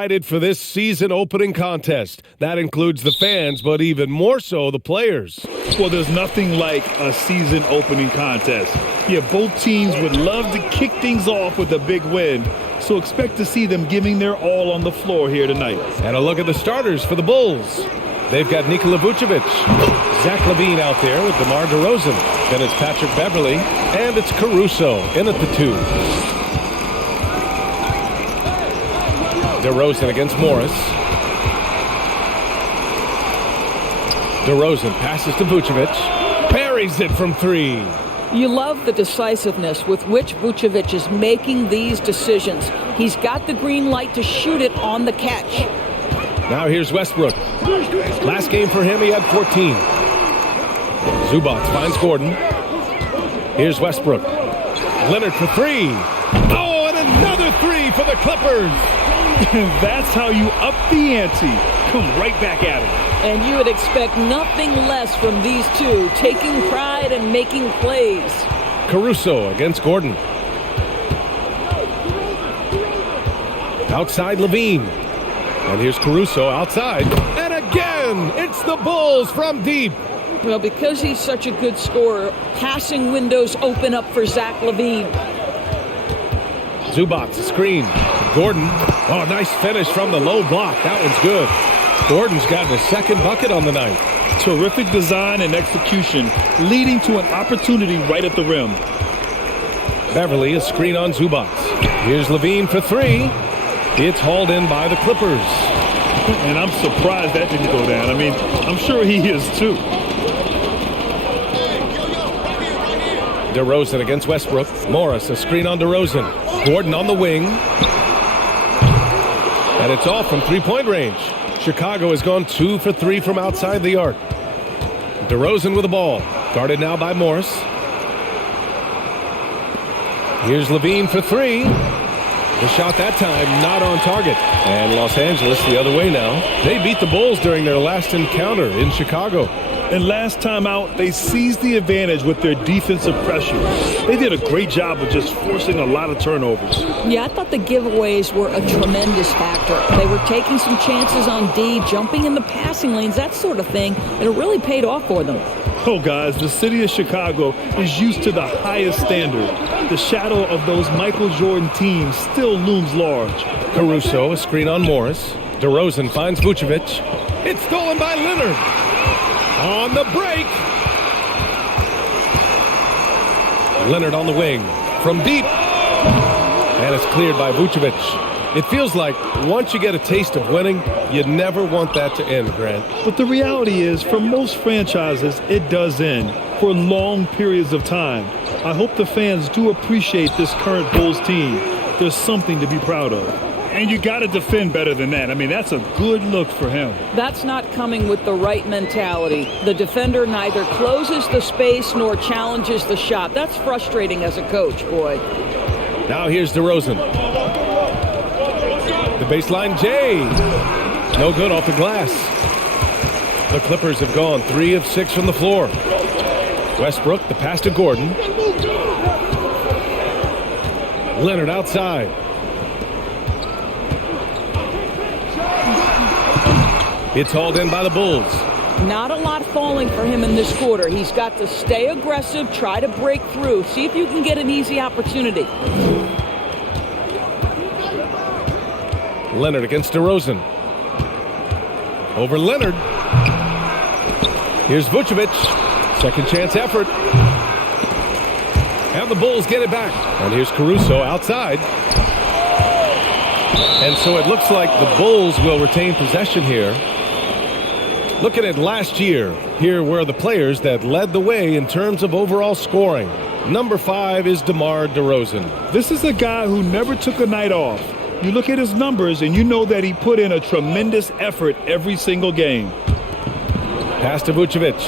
Excited for this season opening contest. That includes the fans, but even more so the players. Well, there's nothing like a season opening contest. Yeah, both teams would love to kick things off with a big win, so expect to see them giving their all on the floor here tonight. And a look at the starters for the Bulls. They've got Nikola Vucevic, Zach LaVine out there with DeMar DeRozan. Then it's Patrick Beverley, and it's Caruso in at the 2. DeRozan against Morris. DeRozan passes to Vucevic. Parries it from 3. You love the decisiveness with which Vucevic is making these decisions. He's got the green light to shoot it on the catch. Now here's Westbrook. Last game for him, he had 14. Zubac finds Gordon. Here's Westbrook. Leonard for 3. Oh, and another 3 for the Clippers. That's how you up the ante. Come right back at it. And you would expect nothing less from these two, taking pride and making plays. Caruso against Gordon. Outside LaVine. And here's Caruso outside. And again, it's the Bulls from deep. Well, because he's such a good scorer, passing windows open up for Zach LaVine. Zubac, screen. Gordon. Oh, nice finish from the low block. That one's good. Gordon's gotten his second bucket on the night. Terrific design and execution, leading to an opportunity right at the rim. Beverley, a screen on Zubac. Here's LaVine for 3. It's hauled in by the Clippers. And I'm surprised that didn't go down. I mean, I'm sure he is too. DeRozan against Westbrook. Morris, a screen on DeRozan. Gordon on the wing. And it's off from three-point range. Chicago has gone 2 for 3 from outside the arc. DeRozan with the ball. Guarded now by Morris. Here's LaVine for 3. The shot that time not on target. And Los Angeles the other way now. They beat the Bulls during their last encounter in Chicago. And last time out, they seized the advantage with their defensive pressure. They did a great job of just forcing a lot of turnovers. Yeah, I thought the giveaways were a tremendous factor. They were taking some chances on D, jumping in the passing lanes, that sort of thing, and it really paid off for them. Oh, guys, the city of Chicago is used to the highest standard. The shadow of those Michael Jordan teams still looms large. Caruso, a screen on Morris. DeRozan finds Vucevic. It's stolen by Leonard. On the break. Leonard on the wing. From deep. And it's cleared by Vucevic. It feels like once you get a taste of winning, you never want that to end, Grant. But the reality is, for most franchises, it does end for long periods of time. I hope the fans do appreciate this current Bulls team. There's something to be proud of. And you got to defend better than that. I mean, that's a good look for him. That's not coming with the right mentality. The defender neither closes the space nor challenges the shot. That's frustrating as a coach, boy. Now here's DeRozan. The baseline J. No good off the glass. The Clippers have gone 3 of 6 from the floor. Westbrook, the pass to Gordon. Leonard outside. It's hauled in by the Bulls. Not a lot falling for him in this quarter. He's got to stay aggressive, try to break through, see if you can get an easy opportunity. Leonard against DeRozan. Over Leonard. Here's Vucevic. Second chance effort. And the Bulls get it back. And here's Caruso outside. And so it looks like the Bulls will retain possession here. Looking at last year, here were the players that led the way in terms of overall scoring. Number 5 is DeMar DeRozan. This is a guy who never took a night off. You look at his numbers and you know that he put in a tremendous effort every single game. Pass to Vucevic.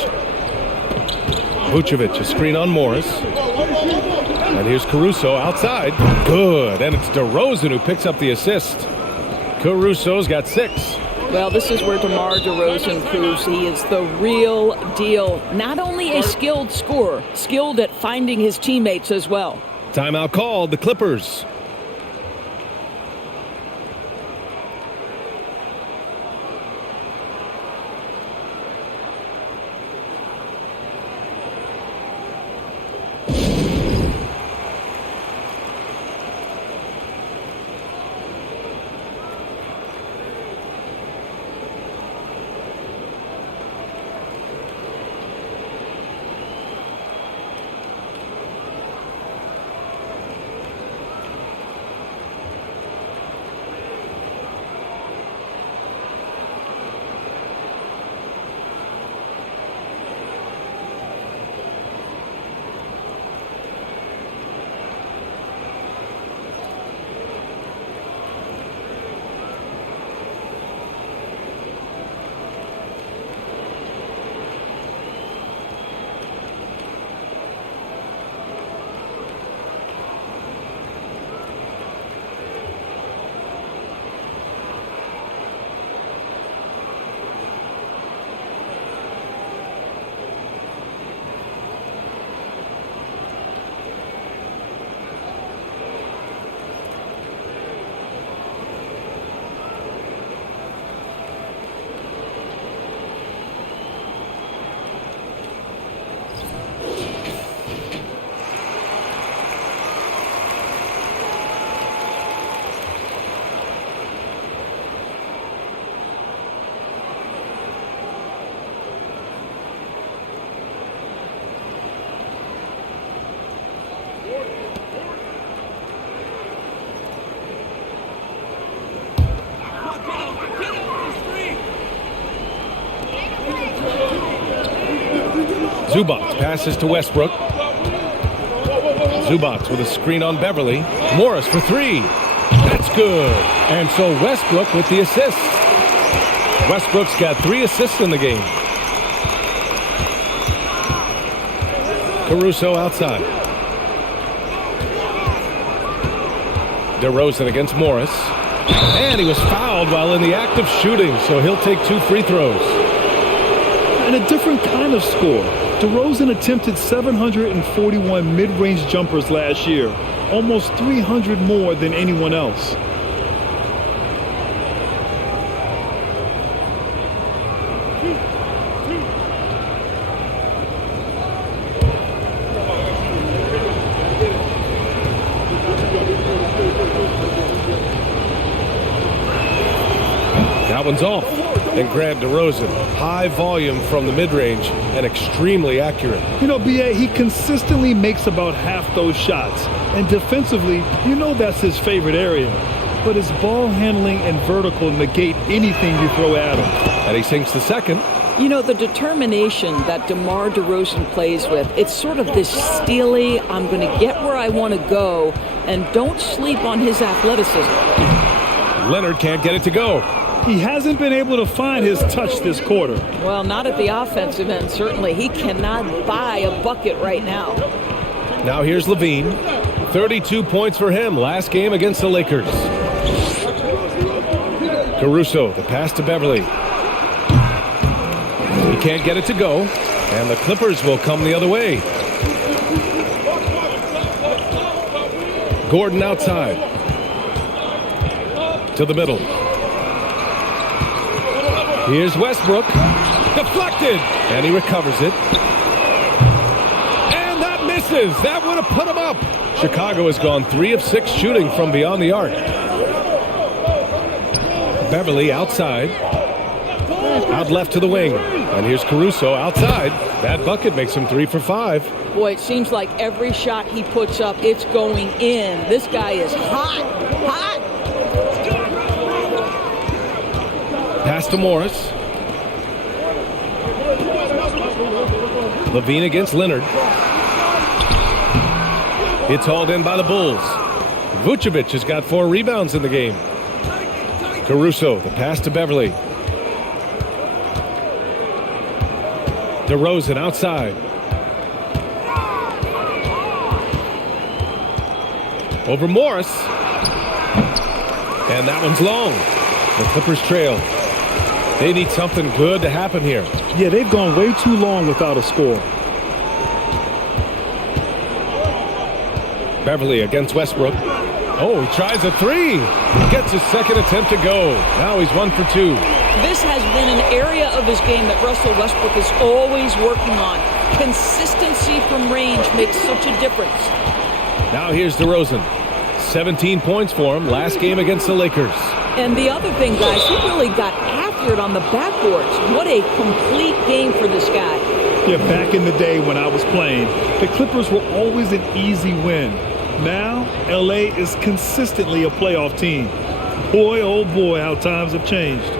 Vucevic, a screen on Morris. And here's Caruso outside. Good. And it's DeRozan who picks up the assist. Caruso's got 6. Well, this is where DeMar DeRozan proves he is the real deal. Not only a skilled scorer, skilled at finding his teammates as well. Timeout called, the Clippers. Zubac passes to Westbrook. Zubac with a screen on Beverly. Morris for three. That's good. And so Westbrook with the assist. Westbrook's got 3 assists in the game. Caruso outside. DeRozan against Morris. And he was fouled while in the act of shooting, so he'll take 2 free throws. And a different kind of score. DeRozan attempted 741 mid-range jumpers last year, almost 300 more than anyone else. That one's off. And Grant DeRozan, high volume from the mid-range and extremely accurate. You know, B.A., he consistently makes about half those shots. And defensively, you know that's his favorite area. But his ball handling and vertical negate anything you throw at him. And he sinks the second. You know, the determination that DeMar DeRozan plays with, it's sort of this steely, I'm going to get where I want to go, and don't sleep on his athleticism. Leonard can't get it to go. He hasn't been able to find his touch this quarter. Well, not at the offensive end, certainly. He cannot buy a bucket right now. Now here's Levine. 32 points for him last game against the Lakers. Caruso, the pass to Beverly. He can't get it to go, and the Clippers will come the other way. Gordon outside. To the middle. Here's Westbrook. Deflected. And he recovers it. And that misses. That would have put him up. Chicago has gone 3 of 6 shooting from beyond the arc. Beverly outside. Out left to the wing. And here's Caruso outside. That bucket makes him 3 for 5. Boy, it seems like every shot he puts up, it's going in. This guy is hot. Hot. Pass to Morris. Levine against Leonard. It's hauled in by the Bulls. Vucevic has got 4 rebounds in the game. Caruso, the pass to Beverly. DeRozan outside. Over Morris. And that one's long. The Clippers trail. They need something good to happen here. Yeah, they've gone way too long without a score. Beverly against Westbrook. Oh, he tries a 3. Gets his second attempt to go. Now he's 1 for 2. This has been an area of his game that Russell Westbrook is always working on. Consistency from range makes such a difference. Now here's DeRozan. 17 points for him last game against the Lakers. And the other thing, guys, he really got after it on the backboards. What a complete game for this guy. Yeah, back in the day when I was playing, the Clippers were always an easy win. Now, L.A. is consistently a playoff team. Boy, oh boy, how times have changed.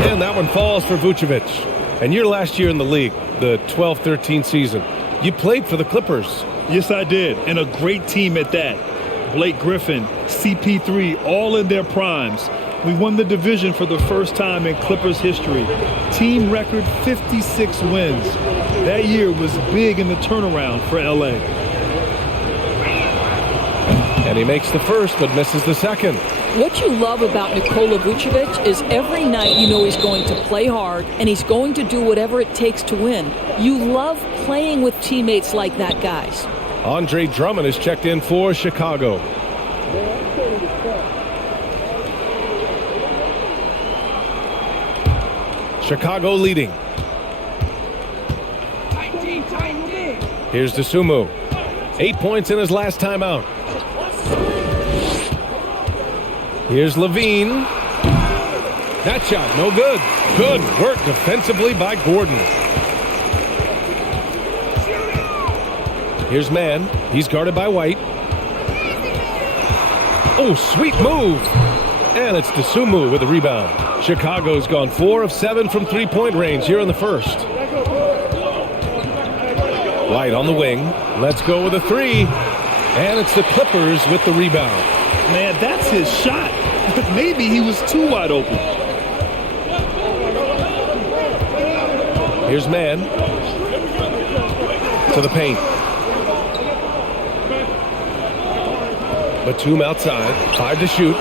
And that one falls for Vucevic. And your last year in the league, the 12-13 season, you played for the Clippers. Yes, I did, and a great team at that. Blake Griffin, CP3, all in their primes. We won the division for the first time in Clippers history. Team record 56 wins. That year was big in the turnaround for LA. And he makes the first but misses the second. What you love about Nikola Vucevic is every night you know he's going to play hard and he's going to do whatever it takes to win. You love playing with teammates like that, guys. Andre Drummond is checked in for Chicago. Chicago leading. Here's Dosunmu. 8 points in his last timeout. Here's Levine. That shot, no good. Good work defensively by Gordon. Here's Mann. He's guarded by White. Oh, sweet move. And it's Dosunmu with the rebound. Chicago's gone 4 of 7 from three-point range here in the first. White on the wing. Let's go with a three. And it's the Clippers with the rebound. Man, that's his shot. Maybe he was too wide open. Here's Mann. To the paint. Batum outside. 5 to shoot.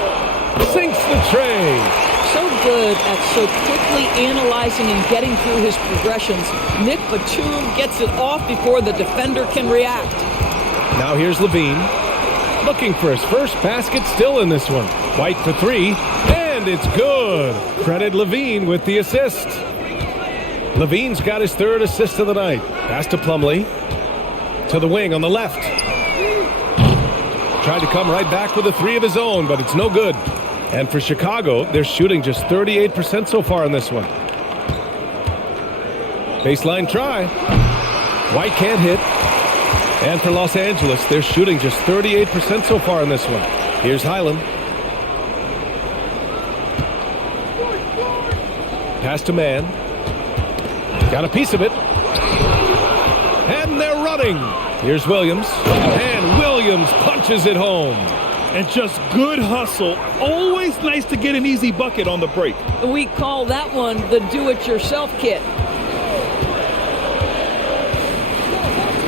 Sinks the tray. So good at so quickly analyzing and getting through his progressions. Nick Batum gets it off before the defender can react. Now here's Levine. Looking for his first basket still in this one. White for three. And it's good. Credit Levine with the assist. Levine's got his third assist of the night. Pass to Plumlee. To the wing on the left. Tried to come right back with a three of his own, but it's no good. And for Chicago, they're shooting just 38% so far in this one. Baseline try. White can't hit. And for Los Angeles, they're shooting just 38% so far in this one. Here's Highland. Pass to Mann. Got a piece of it. And they're running. Here's Williams. And Williams punches it home. And just good hustle. Always nice to get an easy bucket on the break. We call that one the do-it-yourself kit.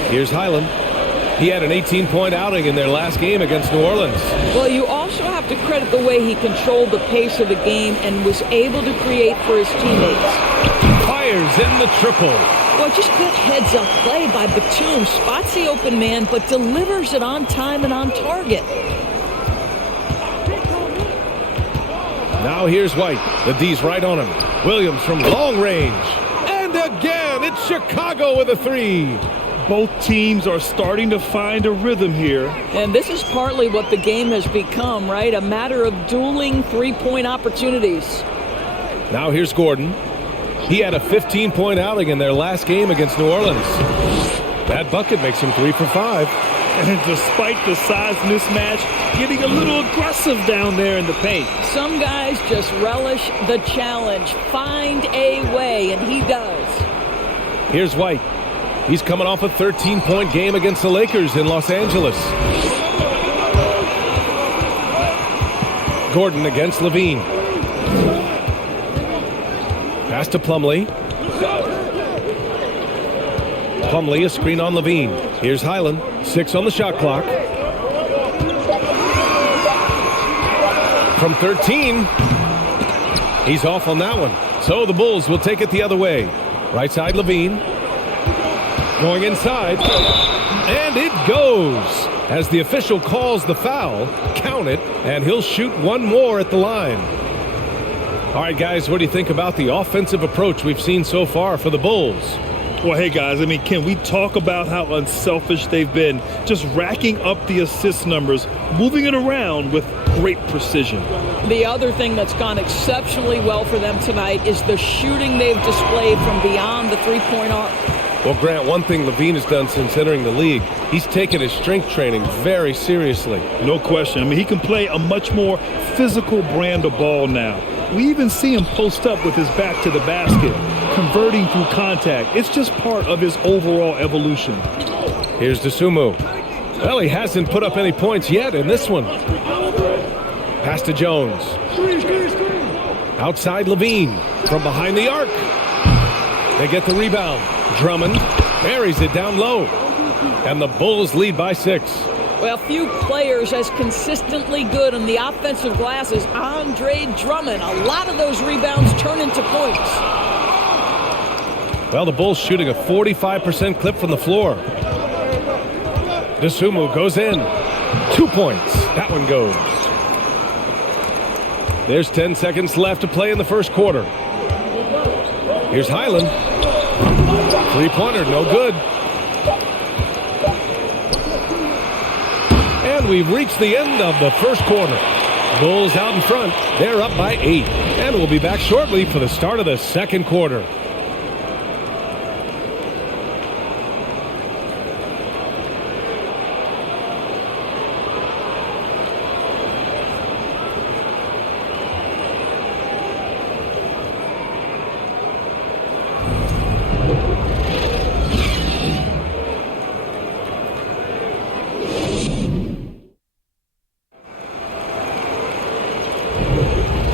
Here's Highland. He had an 18-point outing in their last game against New Orleans. Well, you also have to credit the way he controlled the pace of the game and was able to create for his teammates. Fires in the triple. Well, just good heads-up play by Batum. Spots the open man, but delivers it on time and on target. Now here's White. The D's right on him. Williams from long range. And again, it's Chicago with a three. Both teams are starting to find a rhythm here. And this is partly what the game has become, right? A matter of dueling three-point opportunities. Now here's Gordon. He had a 15-point outing in their last game against New Orleans. That bucket makes him 3 for 5. And despite the size mismatch, getting a little aggressive down there in the paint. Some guys just relish the challenge. Find a way, and he does. Here's White. He's coming off a 13-point game against the Lakers in Los Angeles. Gordon against Levine. Pass to Plumlee. Plumlee, a screen on Levine. Here's Highland. 6 on the shot clock. From 13. He's off on that one. So the Bulls will take it the other way. Right side, Levine. Going inside. And it goes. As the official calls the foul, count it, and he'll shoot one more at the line. All right, guys, what do you think about the offensive approach we've seen so far for the Bulls? Well, hey, guys, I mean, can we talk about how unselfish they've been? Just racking up the assist numbers, moving it around with great precision. The other thing that's gone exceptionally well for them tonight is the shooting they've displayed from beyond the three-point arc. Well, Grant, one thing Levine has done since entering the league, he's taken his strength training very seriously. No question. I mean, he can play a much more physical brand of ball now. We even see him post up with his back to the basket, converting through contact. It's just part of his overall evolution. Here's Dosunmu. Well, he hasn't put up any points yet in this one. Pass to Jones. Outside Levine. From behind the arc. They get the rebound. Drummond buries it down low. And the Bulls lead by 6. Well, few players as consistently good on the offensive glass as Andre Drummond. A lot of those rebounds turn into points. Well, the Bulls shooting a 45% clip from the floor. Dosunmu goes in. 2 points. That one goes. There's 10 seconds left to play in the first quarter. Here's Highland. Three-pointer, no good. And we've reached the end of the first quarter. Bulls out in front. They're up by 8. And we'll be back shortly for the start of the second quarter.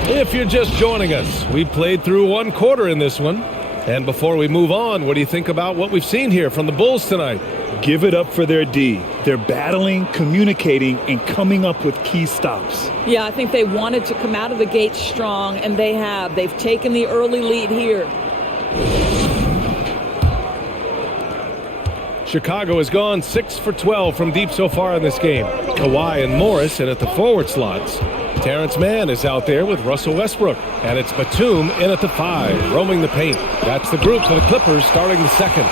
If you're just joining us, we played through one quarter in this one. And before we move on, what do you think about what we've seen here from the Bulls tonight? Give it up for their D. They're battling, communicating, and coming up with key stops. Yeah, I think they wanted to come out of the gate strong, and they have. They've taken the early lead here. Chicago has gone 6 for 12 from deep so far in this game. Kawhi and Morris in at the forward slots. Terrence Mann is out there with Russell Westbrook. And it's Batum in at the 5, roaming the paint. That's the group for the Clippers starting the second.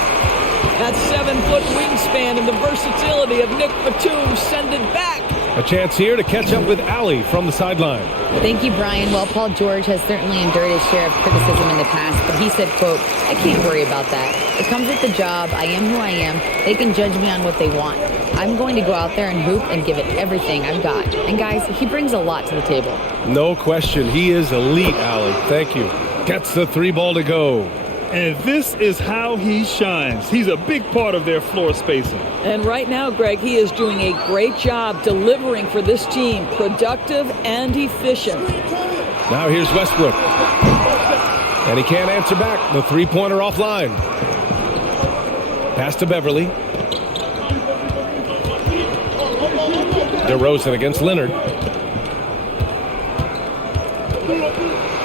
That 7-foot wingspan and the versatility of Nick Batum send it back. A chance here to catch up with Allie from the sideline. Thank you, Brian. Well, Paul George has certainly endured his share of criticism in the past, but he said, quote, "I can't worry about that. It comes with the job. I am who I am. They can judge me on what they want. I'm going to go out there and hoop and give it everything I've got." And guys, he brings a lot to the table. No question. He is elite, Allie. Thank you. Gets the 3 ball to go. And this is how he shines. He's a big part of their floor spacing. And right now, Greg, he is doing a great job delivering for this team, productive and efficient. Now here's Westbrook. And he can't answer back. The three-pointer offline. Pass to Beverly. DeRozan against Leonard.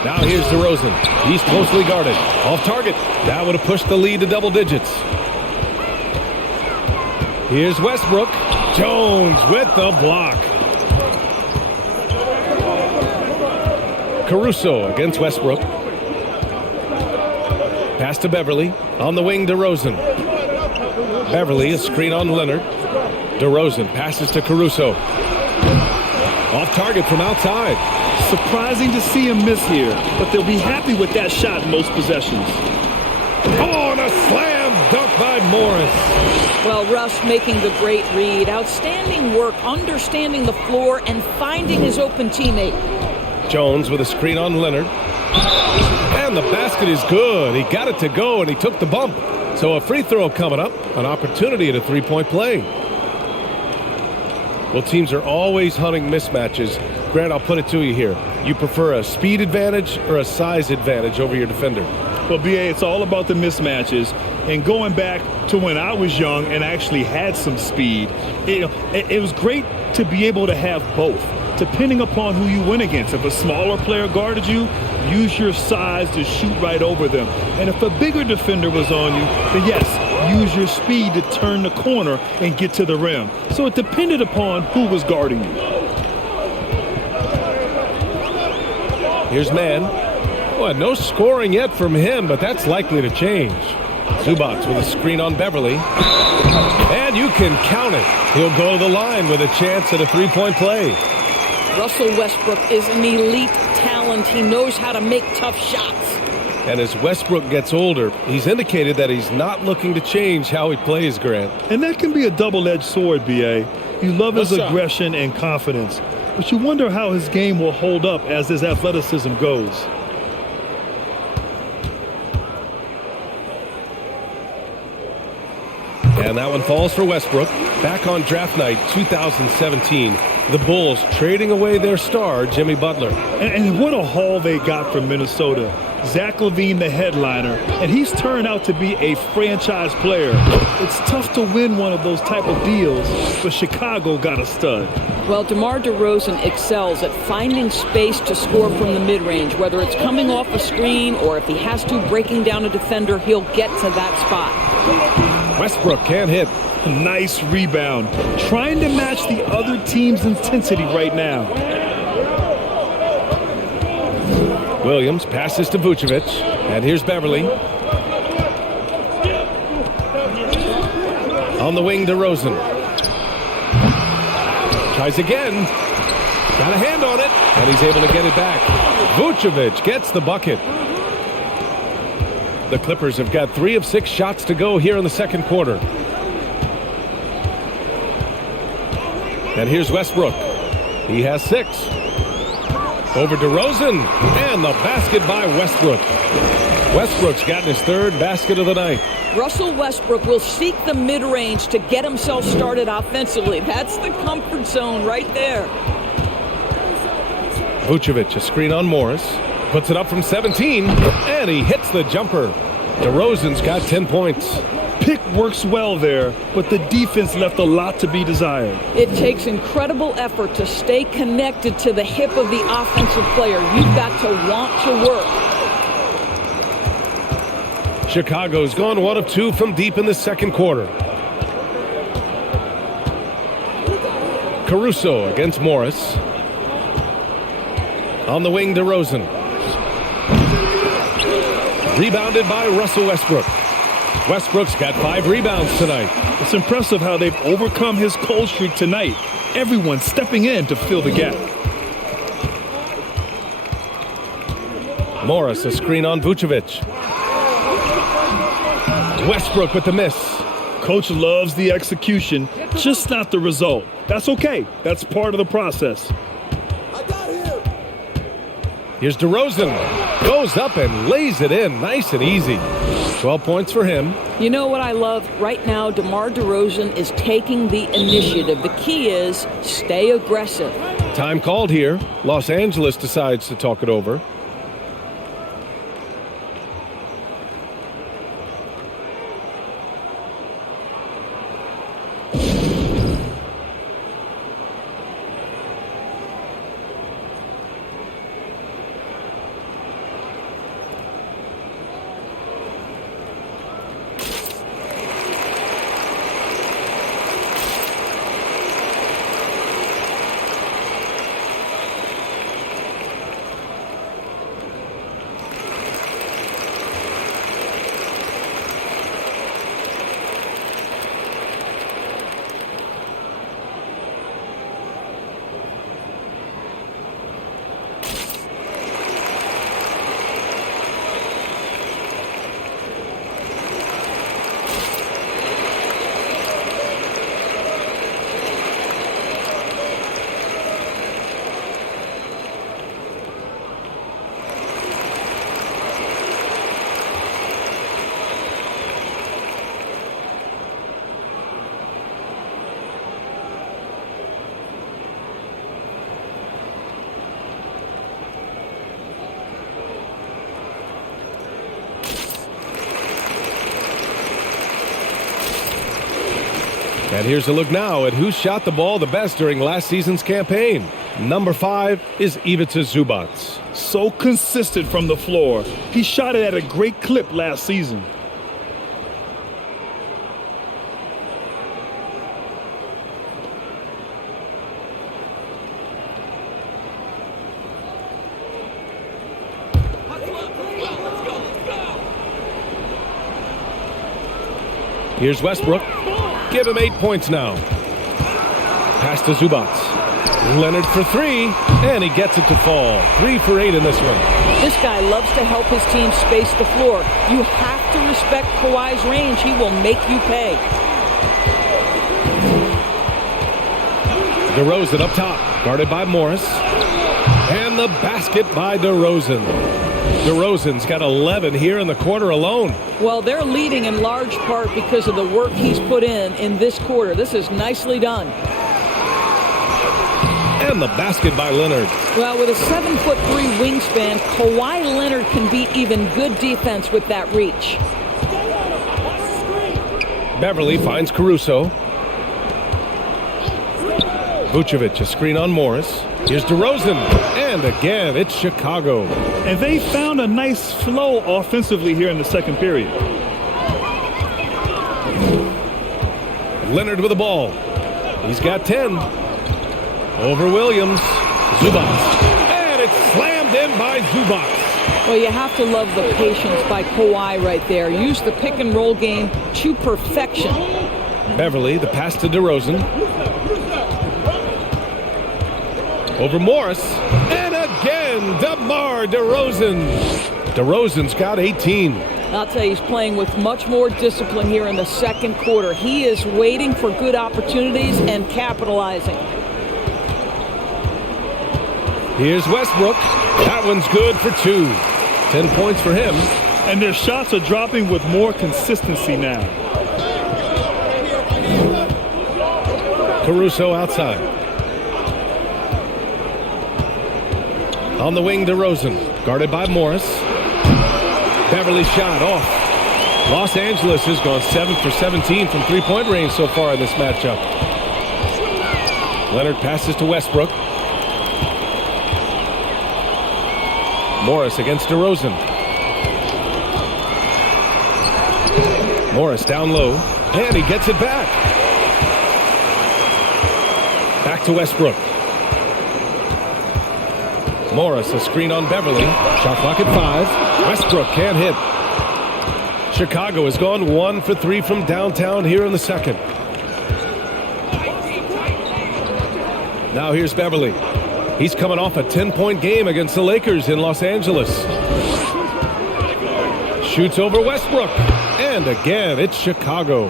Now here's DeRozan. He's closely guarded. Off target. That would have pushed the lead to double digits. Here's Westbrook. Jones with the block. Caruso against Westbrook. Pass to Beverly. On the wing, DeRozan. Beverly, a screen on Leonard. DeRozan passes to Caruso. Off target from outside. Surprising to see him miss here, but they'll be happy with that shot in most possessions. Oh, and a slam dunk by Morris. Well, Russ making the great read. Outstanding work, understanding the floor and finding his open teammate. Jones with a screen on Leonard. And the basket is good. He got it to go, and he took the bump. So a free throw coming up, an opportunity at a three-point play. Well, teams are always hunting mismatches. Grant, I'll put it to you here. You prefer a speed advantage or a size advantage over your defender? Well, BA, it's all about the mismatches. And going back to when I was young and actually had some speed, it was great to be able to have both, depending upon who you went against. If a smaller player guarded you, use your size to shoot right over them. And if a bigger defender was on you, then yes, use your speed to turn the corner and get to the rim. So it depended upon who was guarding you. Here's Mann. Well, no scoring yet from him, but that's likely to change. Zubac with a screen on Beverly. And you can count it. He'll go to the line with a chance at a three-point play. Russell Westbrook is an elite talent. He knows how to make tough shots. And as Westbrook gets older, he's indicated that he's not looking to change how he plays, Grant. And that can be a double-edged sword, B.A. You love his aggression and confidence, but you wonder how his game will hold up as his athleticism goes. And that one falls for Westbrook. Back on draft night 2017, the Bulls trading away their star, Jimmy Butler. And what a haul they got from Minnesota. Zach LaVine, the headliner, and he's turned out to be a franchise player. It's tough to win one of those type of deals, but Chicago got a stud. Well, DeMar DeRozan excels at finding space to score from the mid-range, whether it's coming off a screen or if he has to breaking down a defender, he'll get to that spot. Westbrook can't hit. Nice rebound. Trying to match the other team's intensity right now. Williams passes to Vucevic. And here's Beverly. On the wing, DeRozan. Tries again. Got a hand on it, and he's able to get it back. Vucevic gets the bucket. The Clippers have got 3 of 6 shots to go here in the second quarter. And here's Westbrook. He has 6. Over DeRozan, and the basket by Westbrook. Westbrook's gotten his 3rd basket of the night. Russell Westbrook will seek the mid-range to get himself started offensively. That's the comfort zone right there. Vucevic, a screen on Morris. Puts it up from 17, and he hits the jumper. DeRozan's got 10 points. Pick works well there, but the defense left a lot to be desired. It takes incredible effort to stay connected to the hip of the offensive player. You've got to want to work. Chicago's gone 1 of 2 from deep in the second quarter. Caruso against Morris. On the wing, DeRozan. Rebounded by Russell Westbrook. Westbrook's got 5 rebounds tonight. It's impressive how they've overcome his cold streak tonight. Everyone stepping in to fill the gap. Morris, a screen on Vucevic. Westbrook with the miss. Coach loves the execution, just not the result. That's okay. That's part of the process. Here's DeRozan. Goes up and lays it in. Nice and easy. 12 points for him. You know what I love? Right now, DeMar DeRozan is taking the initiative. The key is stay aggressive. Time called here. Los Angeles decides to talk it over. And here's a look now at who shot the ball the best during last season's campaign. Number 5 is Ivica Zubac. So consistent from the floor. He shot it at a great clip last season. Here's Westbrook. Give him 8 points now. Pass to Zubac. Leonard for 3, and he gets it to fall. 3 for 8 in this one. This guy loves to help his team space the floor. You have to respect Kawhi's range. He will make you pay. DeRozan up top, guarded by Morris. And the basket by DeRozan. DeRozan's got 11 here in the quarter alone. Well, they're leading in large part because of the work he's put in this quarter. This is nicely done. And the basket by Leonard. Well, with a 7'3" wingspan, Kawhi Leonard can beat even good defense with that reach. Beverly finds Caruso. Vucevic, a screen on Morris. Here's DeRozan, and again, it's Chicago. And they found a nice flow offensively here in the second period. Leonard with the ball. He's got 10. Over Williams. Zubac. And it's slammed in by Zubac. Well, you have to love the patience by Kawhi right there. Use the pick and roll game to perfection. Beverly, the pass to DeRozan. Over Morris. And again, DeMar DeRozan. DeRozan's got 18. I'll tell you, he's playing with much more discipline here in the second quarter. He is waiting for good opportunities and capitalizing. Here's Westbrook. That one's good for 2. 10 points for him. And their shots are dropping with more consistency now. Caruso outside. On the wing, DeRozan. Guarded by Morris. Beverly shot off. Los Angeles has gone 7 for 17 from three-point range so far in this matchup. Leonard passes to Westbrook. Morris against DeRozan. Morris down low, and he gets it back. Back to Westbrook. Morris, a screen on Beverly. Shot clock at 5. Westbrook can't hit. Chicago has gone 1 for 3 from downtown here in the second. Now here's Beverly. He's coming off a 10-point game against the Lakers in Los Angeles. Shoots over Westbrook. And again, it's Chicago.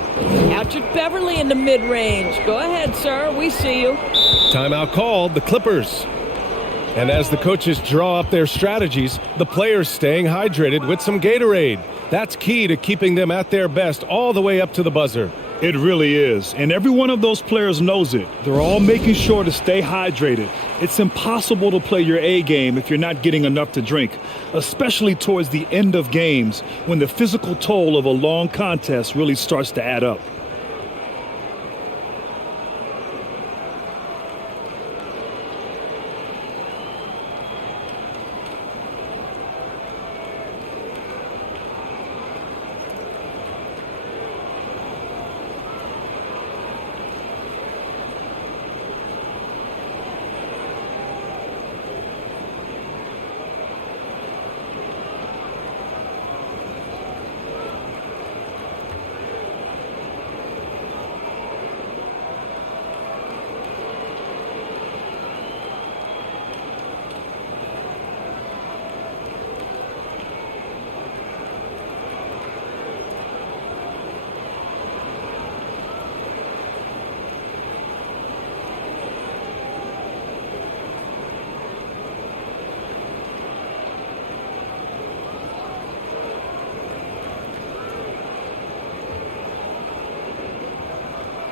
Out at Beverly in the mid-range. Go ahead, sir. We see you. Timeout called, the Clippers. And as the coaches draw up their strategies, the players staying hydrated with some Gatorade. That's key to keeping them at their best all the way up to the buzzer. It really is. And every one of those players knows it. They're all making sure to stay hydrated. It's impossible to play your A game if you're not getting enough to drink, especially towards the end of games when the physical toll of a long contest really starts to add up.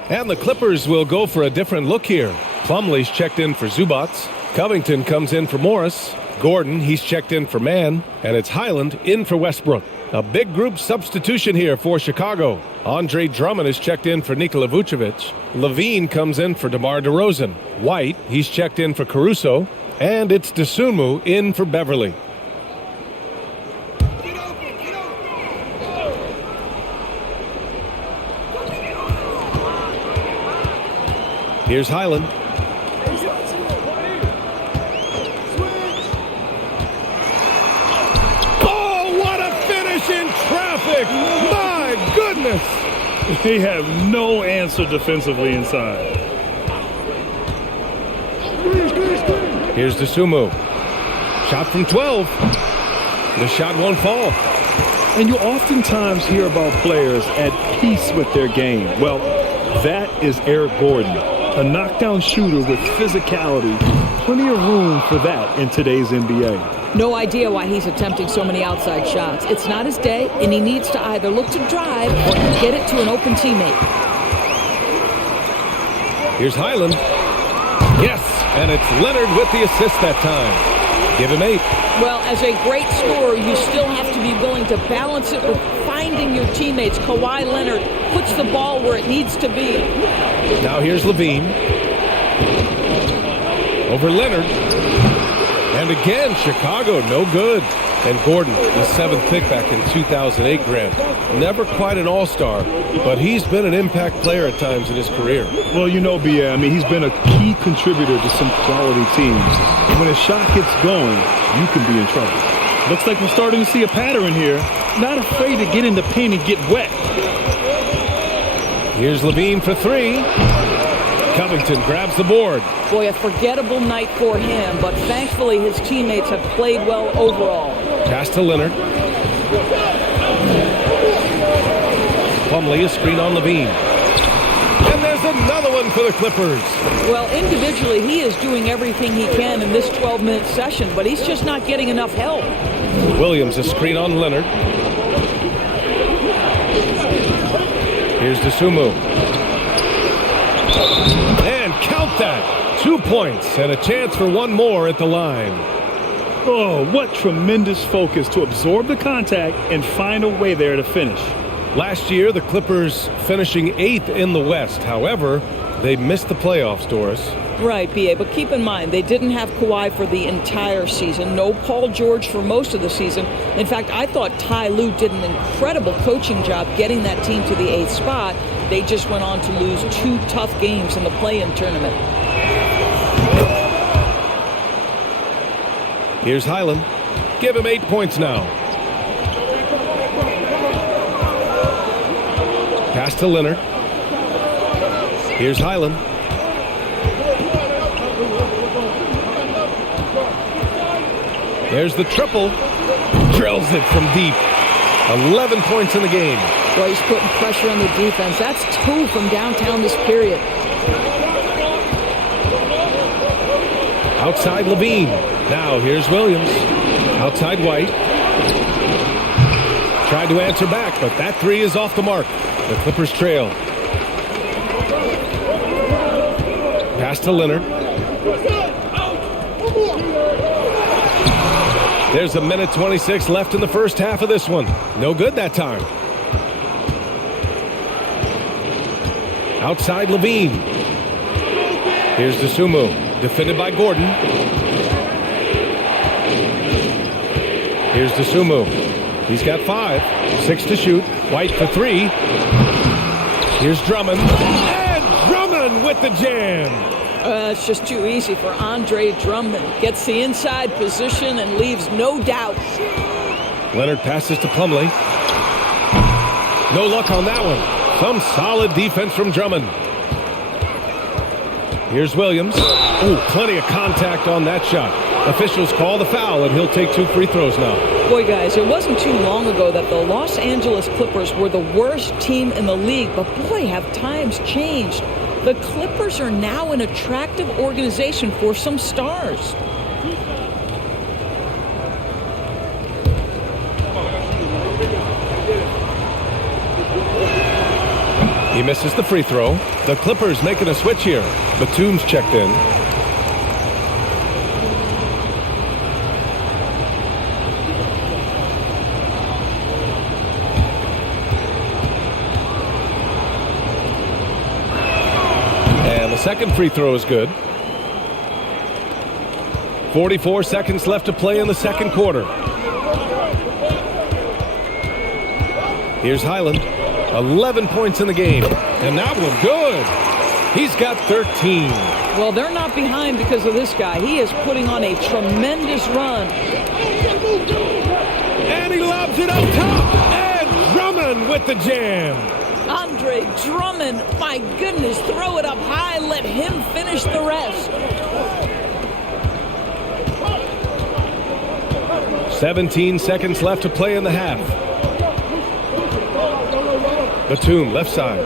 And the Clippers will go for a different look here. Plumlee's checked in for Zubac. Covington comes in for Morris. Gordon, he's checked in for Mann. And it's Highland in for Westbrook. A big group substitution here for Chicago. Andre Drummond is checked in for Nikola Vucevic. Levine comes in for DeMar DeRozan. White, he's checked in for Caruso. And it's Dosunmu in for Beverly. Here's Highland. Oh, what a finish in traffic! My goodness! They have no answer defensively inside. Here's Dosunmu. Shot from 12. The shot won't fall. And you oftentimes hear about players at peace with their game. Well, that is Eric Gordon. A knockdown shooter with physicality. Plenty of room for that in today's NBA. No idea why he's attempting so many outside shots. It's not his day, and he needs to either look to drive or get it to an open teammate. Here's Highland. Yes, and it's Leonard with the assist that time. Give him 8. Well, as a great scorer, you still have to be willing to balance it with finding your teammates. Kawhi Leonard puts the ball where it needs to be. Now here's Levine. Over Leonard. And again, Chicago, no good. And Gordon, the 7th pick back in 2008 grant. Never quite an all-star, but he's been an impact player at times in his career. Well, you know, B.A., I mean, he's been a key contributor to some quality teams. When a shot gets going, you can be in trouble. Looks like we're starting to see a pattern here. Not afraid to get in the paint and get wet. Here's Levine for 3. Covington grabs the board. Boy, a forgettable night for him, but thankfully his teammates have played well overall. Pass to Leonard. Plumlee, a screen on Levine. And there's another one for the Clippers. Well, individually, he is doing everything he can in this 12-minute session, but he's just not getting enough help. Williams, a screen on Leonard. Here's DeSumo. And count that. 2 points and a chance for one more at the line. Oh, what tremendous focus to absorb the contact and find a way there to finish. Last year, the Clippers finishing 8th in the West. However, they missed the playoffs, Doris. Right, B.A., but keep in mind, they didn't have Kawhi for the entire season. No Paul George for most of the season. In fact, I thought Ty Lue did an incredible coaching job getting that team to the 8th spot. They just went on to lose 2 tough games in the play-in tournament. Here's Highland. Give him 8 points now. Pass to Leonard. Here's Highland. There's the triple. Drills it from deep. 11 points in the game. Well, he's putting pressure on the defense. That's 2 from downtown this period. Outside Levine. Now here's Williams. Outside White. Tried to answer back, but that 3 is off the mark. The Clippers trail. Pass to Leonard. There's a minute 26 left in the first half of this one. No good that time. Outside Levine. Here's DeSumo. Defended by Gordon. Here's DeSumo. He's got 5. 6 to shoot. White for 3. Here's Drummond. And Drummond with the jam. It's just too easy for Andre Drummond. Gets the inside position and leaves no doubt. Leonard passes to Plumlee. No luck on that one. Some solid defense from Drummond. Here's Williams. Ooh, plenty of contact on that shot. Officials call the foul, and he'll take 2 free throws now. Boy, guys, it wasn't too long ago that the Los Angeles Clippers were the worst team in the league, but boy, have times changed. The Clippers are now an attractive organization for some stars. He misses the free throw. The Clippers making a switch here. Batum's checked in. And the second free throw is good. 44 seconds left to play in the second quarter. Here's Highland. 11 points in the game. And that one good. He's got 13. Well, they're not behind because of this guy. He is putting on a tremendous run. And he lobs it up top. And Drummond with the jam. Andre Drummond, my goodness, throw it up high. Let him finish the rest. 17 seconds left to play in the half. Batum, left side.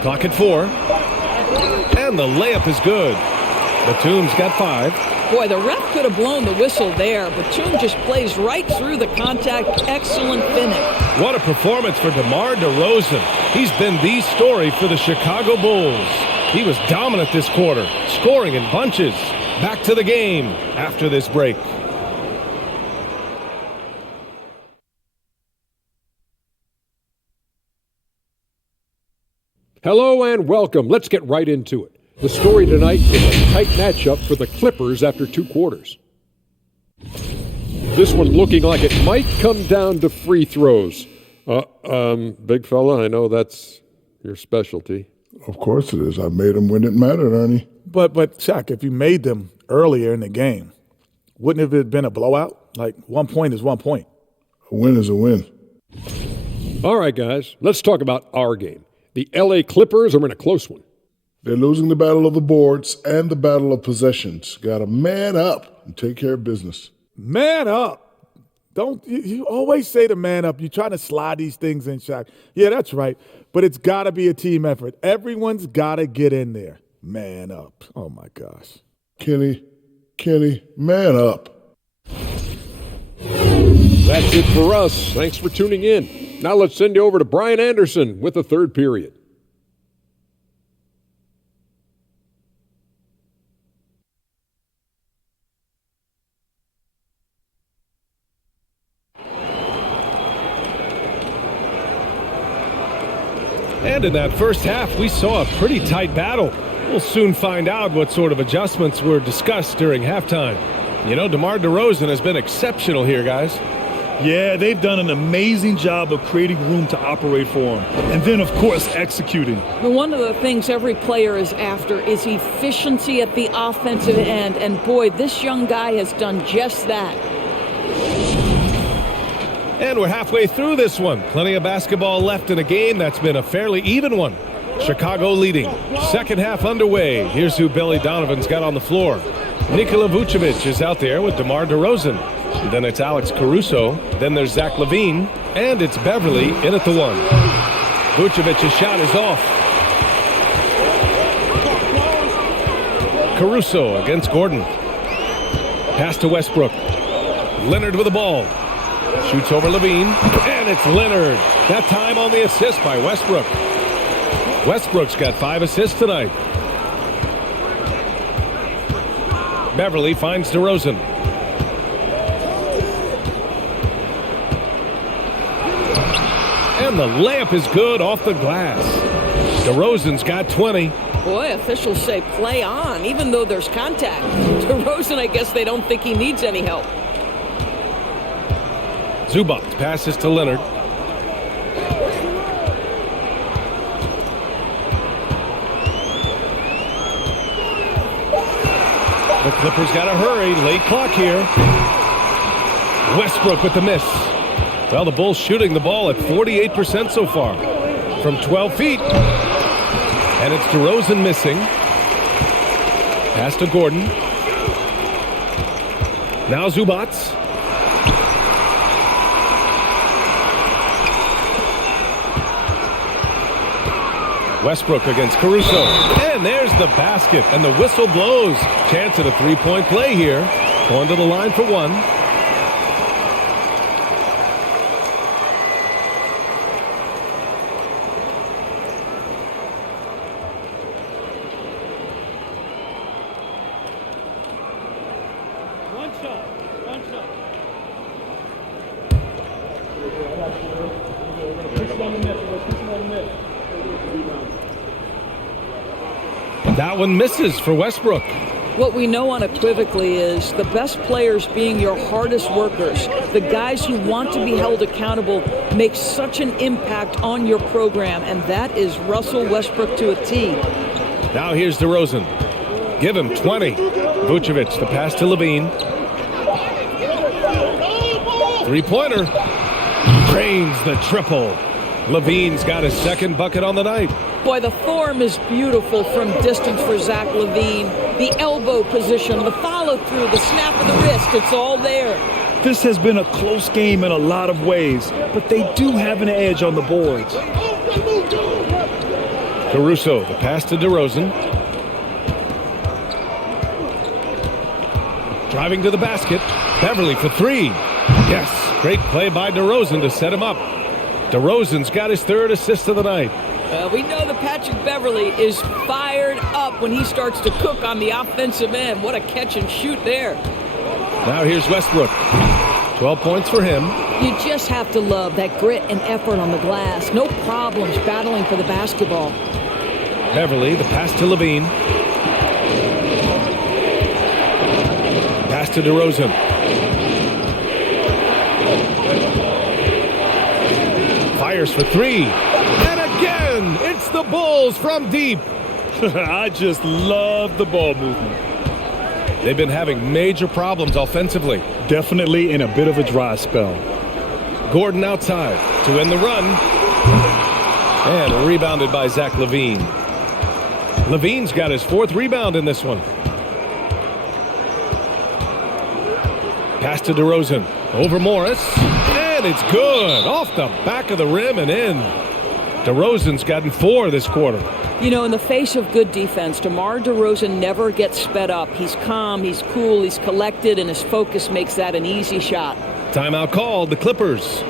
Clock at 4. And the layup is good. Batum's got 5. Boy, the ref could have blown the whistle there. Batum just plays right through the contact. Excellent finish. What a performance for DeMar DeRozan. He's been the story for the Chicago Bulls. He was dominant this quarter, scoring in bunches. Back to the game after this break. Hello and welcome. Let's get right into it. The story tonight is a tight matchup for the Clippers after 2 quarters. This one looking like it might come down to free throws. Big fella, I know that's your specialty. Of course it is. I made them when it mattered, Ernie. But Shaq, if you made them earlier in the game, wouldn't it have been a blowout? Like 1 point is 1 point. A win is a win. All right, guys, let's talk about our game. The LA Clippers are in a close one. They're losing the battle of the boards and the battle of possessions. Got to man up and take care of business. Man up. Don't you always say to man up. You're trying to slide these things in, Shaq. Yeah, that's right. But it's got to be a team effort. Everyone's got to get in there. Man up. Oh, my gosh. Kenny, man up. That's it for us. Thanks for tuning in. Now let's send you over to Brian Anderson with the third period. And in that first half, we saw a pretty tight battle. We'll soon find out what sort of adjustments were discussed during halftime. You know, DeMar DeRozan has been exceptional here, guys. Yeah, they've done an amazing job of creating room to operate for him. And then, of course, executing. One of the things every player is after is efficiency at the offensive end. And boy, this young guy has done just that. And we're halfway through this one. Plenty of basketball left in a game that's been a fairly even one. Chicago leading. Second half underway. Here's who Billy Donovan's got on the floor. Nikola Vucevic is out there with DeMar DeRozan. Then it's Alex Caruso. Then there's Zach LaVine. And it's Beverly in at the one. Vucevic's shot is off. Caruso against Gordon. Pass to Westbrook. Leonard with the ball. Shoots over LaVine. And it's Leonard. That time on the assist by Westbrook. Westbrook's got 5 assists tonight. Beverly finds DeRozan. And the layup is good off the glass. DeRozan's got 20. Boy, officials say play on, even though there's contact. DeRozan, I guess they don't think he needs any help. Zubac passes to Leonard. The Clippers got to hurry. Late clock here. Westbrook with the miss. Well, the Bulls shooting the ball at 48% so far from 12 feet. And it's DeRozan missing. Pass to Gordon. Now Zubac. Westbrook against Caruso. And there's the basket. And the whistle blows. Chance at a three-point play here. Going to the line for one. That one misses for Westbrook. What we know unequivocally is the best players being your hardest workers, the guys who want to be held accountable, make such an impact on your program, and that is Russell Westbrook to a T. Now here's DeRozan. Give him 20. Vucevic, the pass to LaVine. Three-pointer. Drains the triple. LaVine's got his second bucket on the night. Boy, the form is beautiful from distance for Zach LaVine. The elbow position, the follow-through, the snap of the wrist, it's all there. This has been a close game in a lot of ways, but they do have an edge on the boards. Caruso, the pass to DeRozan. Driving to the basket. Beverly for three. Yes, great play by DeRozan to set him up. DeRozan's got his third assist of the night. Well, we know that Patrick Beverly is fired up when he starts to cook on the offensive end. What a catch and shoot there. Now here's Westbrook. 12 points for him. You just have to love that grit and effort on the glass. No problems battling for the basketball. Beverly, the pass to LaVine. Pass to DeRozan. Fires for three. And again, it's the Bulls from deep. I just love the ball movement. They've been having major problems offensively. Definitely in a bit of a dry spell. Gordon outside to end the run. And rebounded by Zach LaVine. LaVine's got his 4th rebound in this one. Pass to DeRozan. Over Morris. And it's good. Off the back of the rim and in. DeRozan's gotten 4 this quarter. You know, in the face of good defense, DeMar DeRozan never gets sped up. He's calm, he's cool, he's collected, and his focus makes that an easy shot. Timeout called, the Clippers.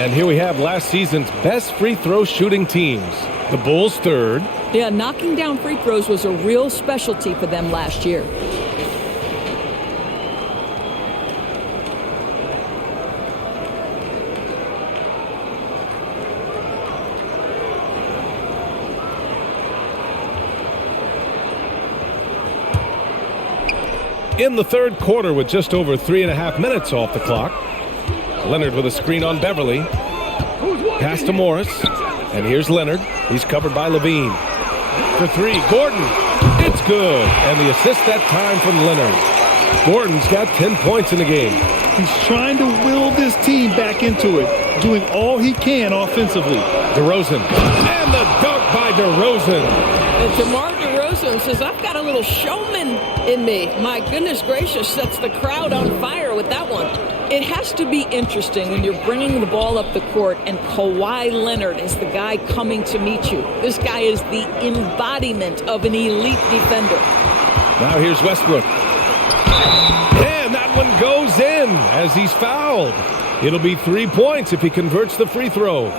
And here we have last season's best free throw shooting teams. The Bulls 3rd. Yeah, knocking down free throws was a real specialty for them last year. In the 3rd quarter with just over 3.5 minutes off the clock. Leonard with a screen on Beverly. Pass to Morris. And here's Leonard. He's covered by LaVine. For 3, Gordon. It's good. And the assist that time from Leonard. Gordon's got 10 points in the game. He's trying to will this team back into it, doing all he can offensively. DeRozan. And the dunk by DeRozan. And DeMar DeRozan says, I've got a little showman in me. My goodness gracious, sets the crowd on fire with that one. It has to be interesting when you're bringing the ball up the court and Kawhi Leonard is the guy coming to meet you. This guy is the embodiment of an elite defender. Now here's Westbrook. And that one goes in as he's fouled. It'll be 3 points if he converts the free throw.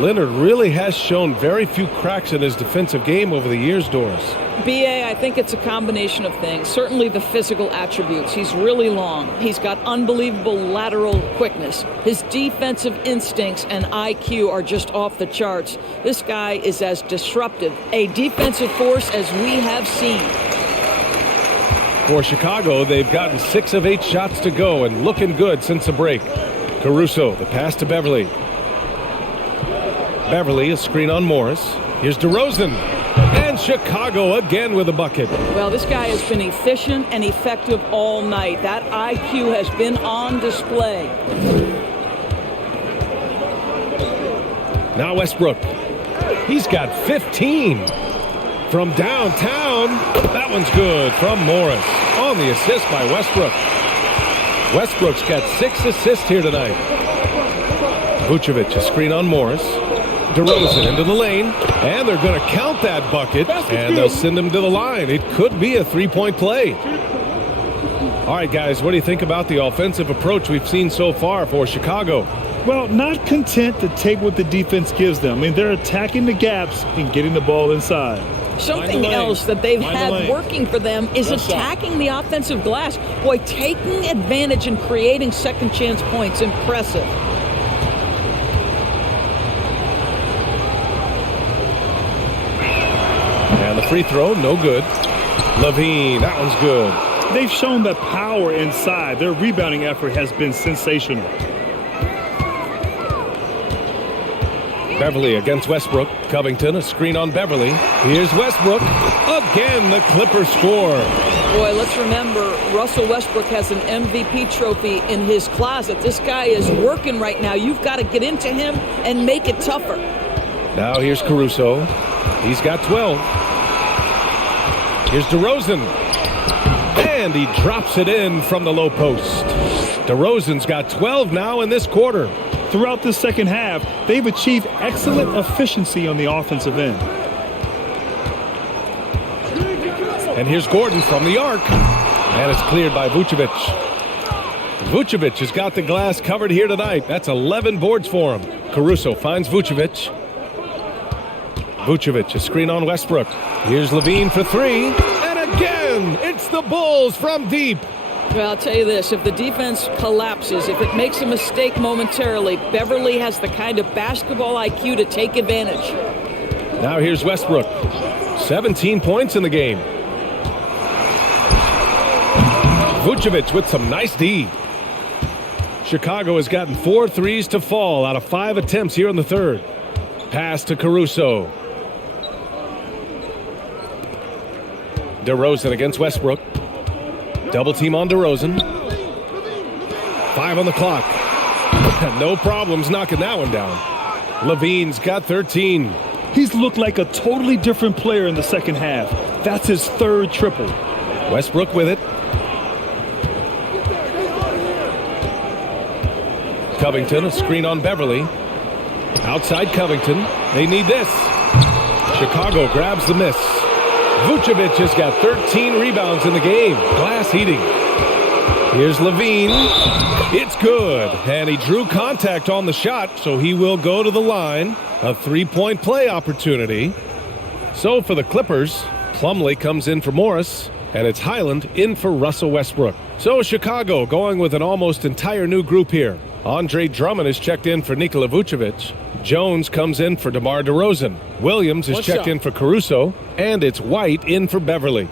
Leonard really has shown very few cracks in his defensive game over the years, Doris. B.A., I think it's a combination of things. Certainly the physical attributes. He's really long. He's got unbelievable lateral quickness. His defensive instincts and IQ are just off the charts. This guy is as disruptive a defensive force as we have seen. For Chicago, they've gotten 6 of 8 shots to go and looking good since the break. Caruso, the pass to Beverly. Beverly, a screen on Morris. Here's DeRozan. And Chicago again with a bucket. Well, this guy has been efficient and effective all night. That IQ has been on display. Now Westbrook. He's got 15. From downtown, that one's good from Morris. On the assist by Westbrook. Westbrook's got 6 assists here tonight. Vucevic, a screen on Morris. DeRozan into the lane, and they're going to count that bucket, and they'll send him to the line. It could be a 3-point play. All right, guys, what do you think about the offensive approach we've seen so far for Chicago? Well, not content to take what the defense gives them. I mean, they're attacking the gaps and getting the ball inside. Something else that they've had working for them is attacking the offensive glass. Boy, taking advantage and creating second chance points, impressive. And the free throw, no good. LaVine, that one's good. They've shown the power inside. Their rebounding effort has been sensational. Beverly against Westbrook. Covington, a screen on Beverly. Here's Westbrook. Again, the Clippers score. Boy, let's remember, Russell Westbrook has an MVP trophy in his closet. This guy is working right now. You've got to get into him and make it tougher. Now here's Caruso. He's got 12. Here's DeRozan. And he drops it in from the low post. DeRozan's got 12 now in this quarter. Throughout the second half, they've achieved excellent efficiency on the offensive end. And here's Gordon from the arc. And it's cleared by Vucevic. Vucevic has got the glass covered here tonight. That's 11 boards for him. Caruso finds Vucevic. Vucevic, a screen on Westbrook. Here's LaVine for three. And again, it's the Bulls from deep. Well, I'll tell you this, if the defense collapses, if it makes a mistake momentarily, Beverly has the kind of basketball IQ to take advantage. Now here's Westbrook. 17 points in the game. Vucevic with some nice D. Chicago has gotten 4 threes to fall out of 5 attempts here in the third. Pass to Caruso. DeRozan against Westbrook. Double team on DeRozan. 5 on the clock. No problems knocking that one down. LaVine's got 13. He's looked like a totally different player in the second half. That's his third triple. Westbrook with it. Covington, a screen on Beverly. Outside Covington. They need this. Chicago grabs the miss. Vucevic has got 13 rebounds in the game. Glass heating. Here's LaVine. It's good. And he drew contact on the shot, so he will go to the line. A three-point play opportunity. So for the Clippers, Plumlee comes in for Morris, and it's Highland in for Russell Westbrook. So Chicago going with an almost entire new group here. Andre Drummond is checked in for Nikola Vucevic. Jones comes in for DeMar DeRozan. Williams is checked in for Caruso. And it's White in for Beverly.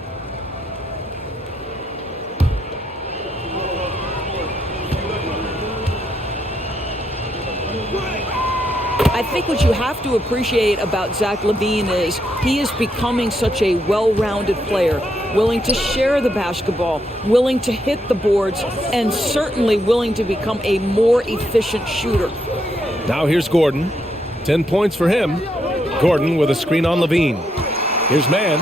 I think what you have to appreciate about Zach LaVine is he is becoming such a well-rounded player, willing to share the basketball, willing to hit the boards, and certainly willing to become a more efficient shooter. Now here's Gordon. 10 points for him. Gordon with a screen on LaVine. Here's Mann.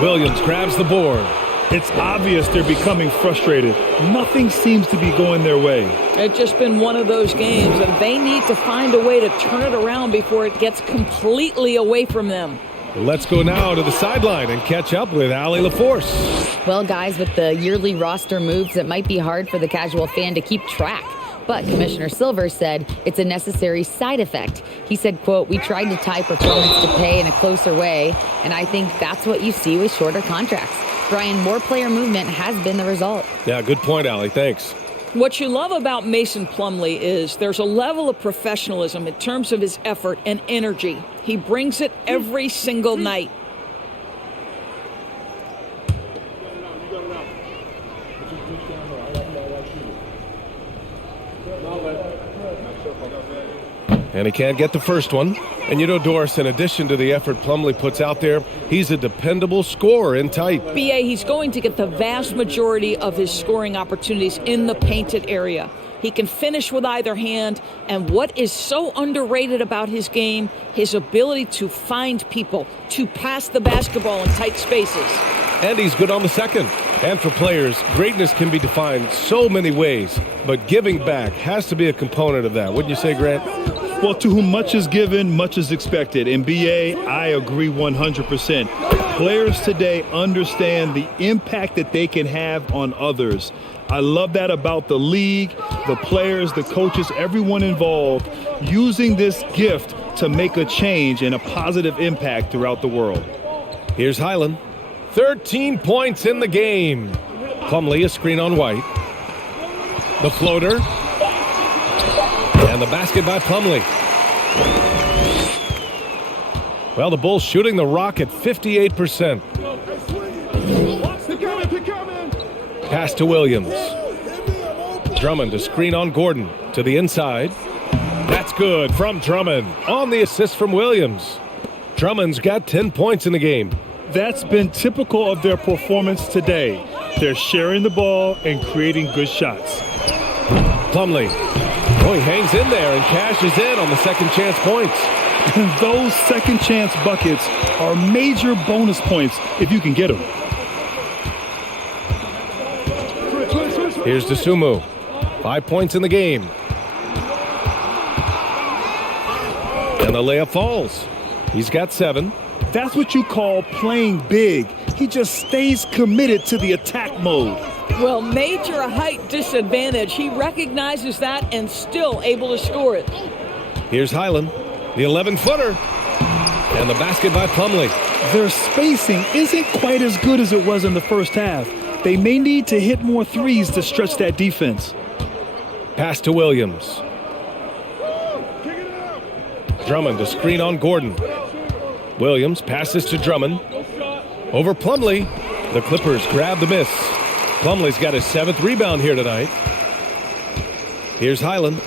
Williams grabs the board. It's obvious they're becoming frustrated. Nothing seems to be going their way. It's just been one of those games, and they need to find a way to turn it around before it gets completely away from them. Let's go now to the sideline and catch up with Allie LaForce. Well, guys, with the yearly roster moves, it might be hard for the casual fan to keep track. But Commissioner Silver said it's a necessary side effect. He said, quote, "We tried to tie performance to pay in a closer way, and I think that's what you see with shorter contracts." Brian, more player movement has been the result. Yeah, good point, Allie. Thanks. What you love about Mason Plumlee is there's a level of professionalism in terms of his effort and energy. He brings it every single night. And he can't get the first one. And you know, Doris, in addition to the effort Plumlee puts out there, he's a dependable scorer in tight. BA, he's going to get the vast majority of his scoring opportunities in the painted area. He can finish with either hand, and what is so underrated about his game, his ability to find people, to pass the basketball in tight spaces. And he's good on the second. And for players, greatness can be defined so many ways, but giving back has to be a component of that. Wouldn't you say, Grant? Well, to whom much is given, much is expected. In BA, I agree 100%. Players today understand the impact that they can have on others. I love that about the league, the players, the coaches, everyone involved, using this gift to make a change and a positive impact throughout the world. Here's Highland. 13 points in the game. Plumlee, a screen on White. The floater. And the basket by Plumlee. Well, the Bulls shooting the rock at 58%. Pass to Williams. Drummond, a screen on Gordon. To the inside. That's good from Drummond. On the assist from Williams. Drummond's got 10 points in the game. That's been typical of their performance today. They're sharing the ball and creating good shots. Plumlee. Oh, he hangs in there and cashes in on the second chance points. Those second chance buckets are major bonus points if you can get them. Here's Dosunmu. 5 points in the game. And the layup falls. He's got 7. That's what you call playing big. He just stays committed to the attack mode. Well, major height disadvantage. He recognizes that and still able to score it. Here's Highland, the 11-footer. And the basket by Plumlee. Their spacing isn't quite as good as it was in the first half. They may need to hit more threes to stretch that defense. Pass to Williams. Drummond to screen on Gordon. Williams passes to Drummond. Over Plumlee. The Clippers grab the miss. Plumlee's got his 7th rebound here tonight. Here's Highland.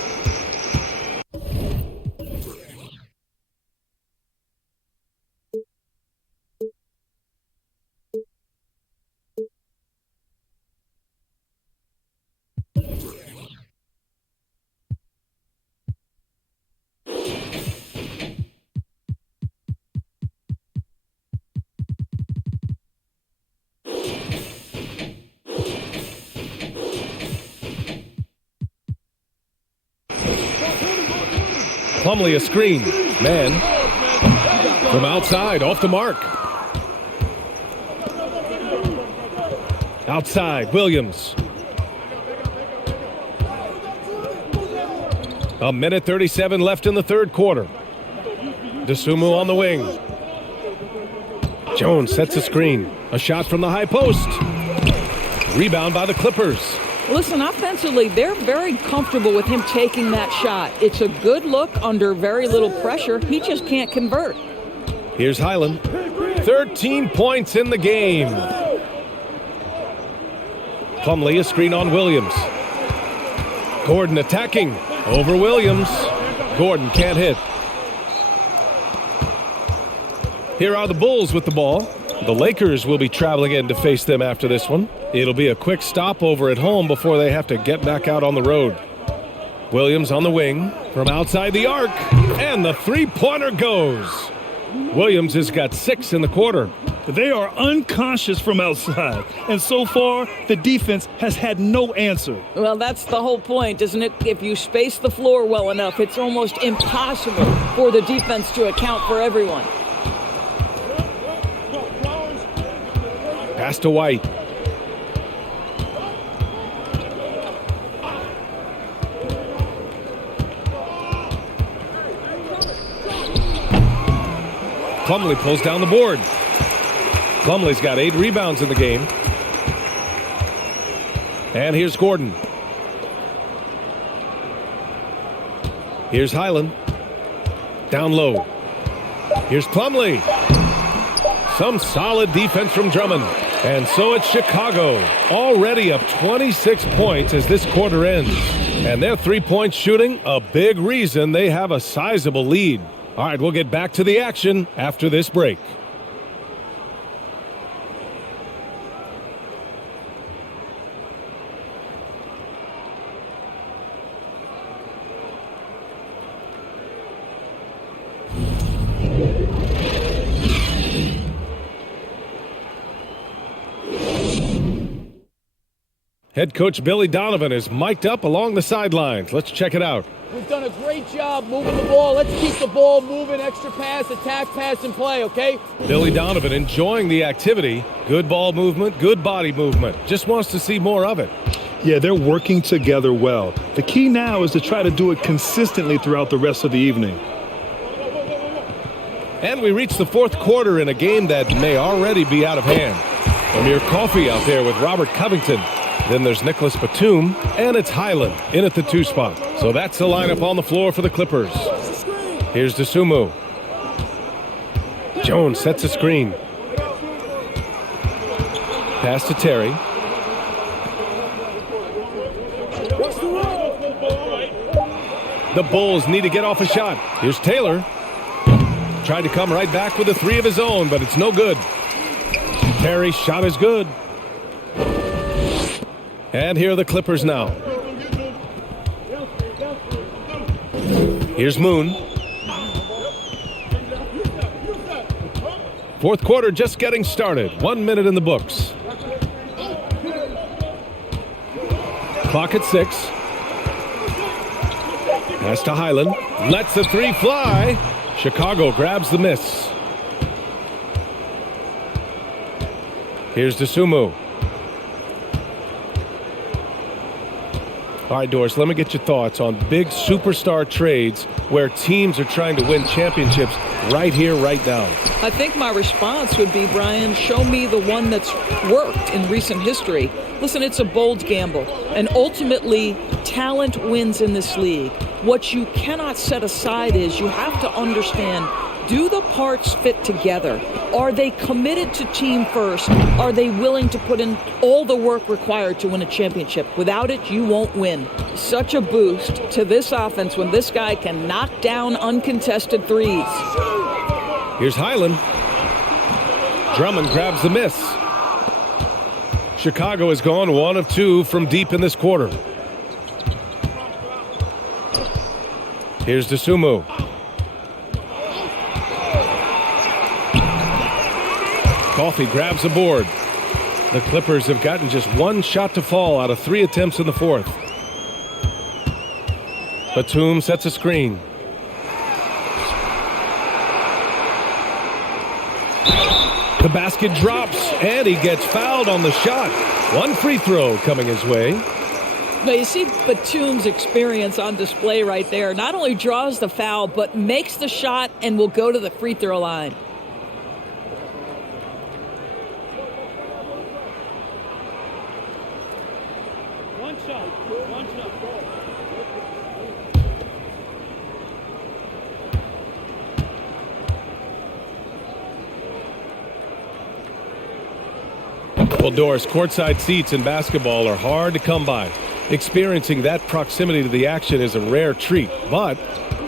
Plumlee a screen. Man. From outside, off the mark. Outside, Williams. A minute 37 left in the third quarter. Dosunmu on the wing. Jones sets a screen. A shot from the high post. Rebound by the Clippers. Listen, offensively, they're very comfortable with him taking that shot. It's a good look under very little pressure. He just can't convert. Here's Highland. 13 points in the game. Plumlee a screen on Williams. Gordon attacking. Over Williams. Gordon can't hit. Here are the Bulls with the ball. The Lakers will be traveling in to face them after this one. It'll be a quick stopover at home before they have to get back out on the road. Williams on the wing from outside the arc, and the three-pointer goes. Williams has got 6 in the quarter. They are unconscious from outside, and so far, the defense has had no answer. Well, that's the whole point, isn't it? If you space the floor well enough, it's almost impossible for the defense to account for everyone. Pass to White. Plumlee pulls down the board. Plumlee's got 8 rebounds in the game. And here's Gordon. Here's Highland. Down low. Here's Plumlee. Some solid defense from Drummond. And so it's Chicago, already up 26 points as this quarter ends. And their three-point shooting, a big reason they have a sizable lead. All right, we'll get back to the action after this break. Head coach Billy Donovan is mic'd up along the sidelines. Let's check it out. We've done a great job moving the ball. Let's keep the ball moving, extra pass, attack, pass, and play, okay? Billy Donovan enjoying the activity. Good ball movement, good body movement. Just wants to see more of it. Yeah, they're working together well. The key now is to try to do it consistently throughout the rest of the evening. And we reach the fourth quarter in a game that may already be out of hand. Amir Coffey out there with Robert Covington. Then there's Nicholas Batum, and it's Highland in at the 2 spot. So that's the lineup on the floor for the Clippers. Here's Dosunmu. Jones sets a screen. Pass to Terry. The Bulls need to get off a shot. Here's Taylor. Tried to come right back with a 3 of his own, but it's no good. Terry's shot is good. And here are the Clippers now. Here's Moon. Fourth quarter just getting started. 1 minute in the books. Clock at 6. Pass to Highland. Lets the three fly. Chicago grabs the miss. Here's DeSumo. All right, Doris, let me get your thoughts on big superstar trades where teams are trying to win championships right here, right now. I think my response would be, Brian, show me the one that's worked in recent history. Listen, it's a bold gamble, and ultimately, talent wins in this league. What you cannot set aside is you have to understand, do the parts fit together? Are they committed to team first? Are they willing to put in all the work required to win a championship? Without it, you won't win. Such a boost to this offense when this guy can knock down uncontested threes. Here's Highland. Drummond grabs the miss. Chicago has gone 1 of 2 from deep in this quarter. Here's DeSumo. Coffey grabs the board. The Clippers have gotten just 1 shot to fall out of 3 attempts in the fourth. Batum sets a screen. The basket drops, and he gets fouled on the shot. 1 free throw coming his way. But you see Batum's experience on display right there. Not only draws the foul, but makes the shot and will go to the free throw line. Well, Doris, courtside seats in basketball are hard to come by. Experiencing that proximity to the action is a rare treat, but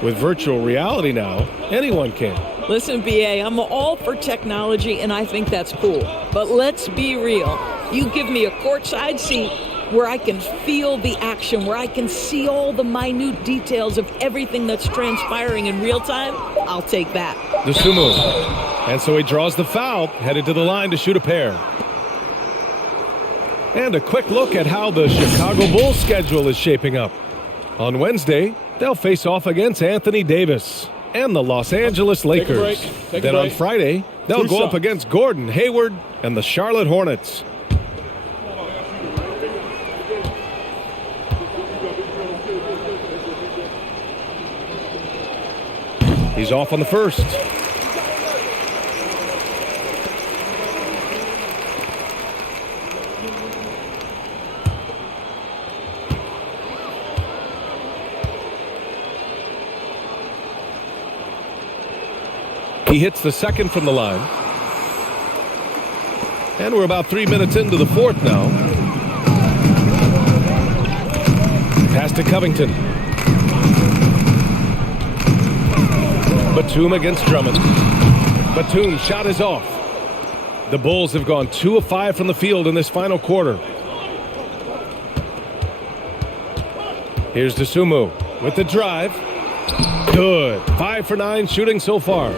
with virtual reality now, anyone can. Listen, BA, I'm all for technology, and I think that's cool. But let's be real. You give me a courtside seat where I can feel the action, where I can see all the minute details of everything that's transpiring in real time, I'll take that. DeSumo. And so he draws the foul, headed to the line to shoot a pair. And a quick look at how the Chicago Bulls schedule is shaping up. On Wednesday, they'll face off against Anthony Davis and the Los Angeles Lakers. Then on Friday, they'll go up against Gordon Hayward and the Charlotte Hornets. He's off on the first. He hits the second from the line. And we're about 3 minutes into the fourth now. Pass to Covington. Batum against Drummond. Batum's shot is off. The Bulls have gone 2 of 5 from the field in this final quarter. Here's DeSumo with the drive. Good. 5 for 9 shooting so far.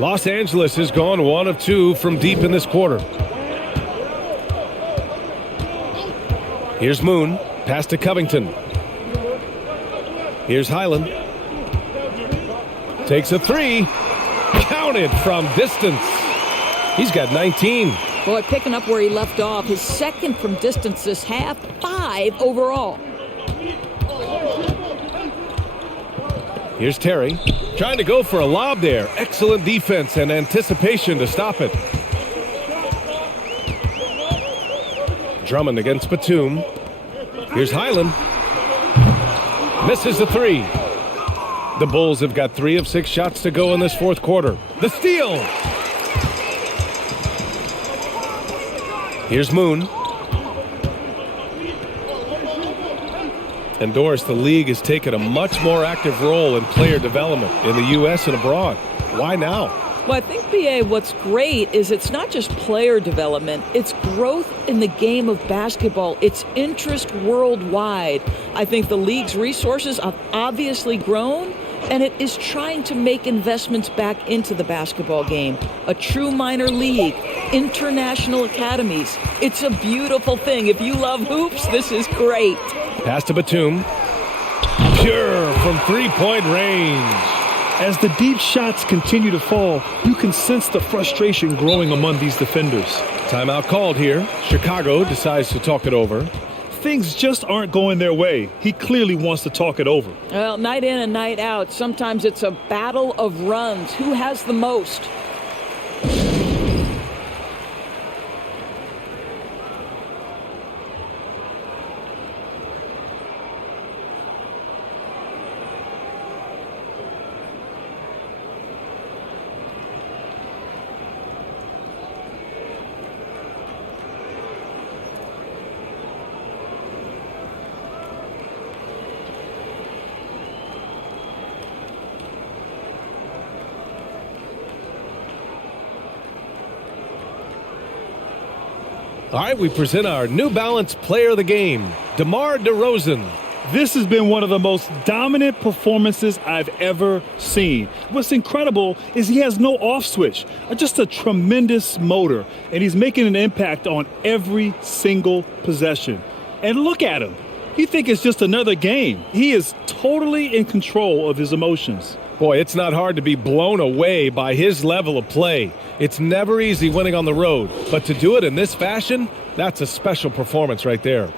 Los Angeles has gone 1 of 2 from deep in this quarter. Here's Moon. Pass to Covington. Here's Highland. Takes a 3. Counted from distance. He's got 19. Boy, picking up where he left off. His second from distance this half. 5 overall. Here's Terry. Trying to go for a lob there. Excellent defense and anticipation to stop it. Drummond against Batum. Here's Highland. Misses the 3. The Bulls have got 3 of 6 shots to go in this fourth quarter. The steal. Here's Moon. And Doris, the league has taken a much more active role in player development in the U.S. and abroad. Why now? Well, I think, BA, what's great is it's not just player development, it's growth in the game of basketball. It's interest worldwide. I think the league's resources have obviously grown, and it is trying to make investments back into the basketball game. A true minor league, international academies. It's a beautiful thing. If you love hoops, this is great. Pass to Batum. Pure from three-point range. As the deep shots continue to fall, you can sense the frustration growing among these defenders. Timeout called here. Chicago decides to talk it over. Things just aren't going their way. He clearly wants to talk it over. Well, night in and night out, sometimes it's a battle of runs. Who has the most? All right, we present our New Balance Player of the Game, DeMar DeRozan. This has been one of the most dominant performances I've ever seen. What's incredible is he has no off switch, just a tremendous motor, and he's making an impact on every single possession. And look at him. You think it's just another game. He is totally in control of his emotions. Boy, it's not hard to be blown away by his level of play. It's never easy winning on the road, but to do it in this fashion, that's a special performance right there.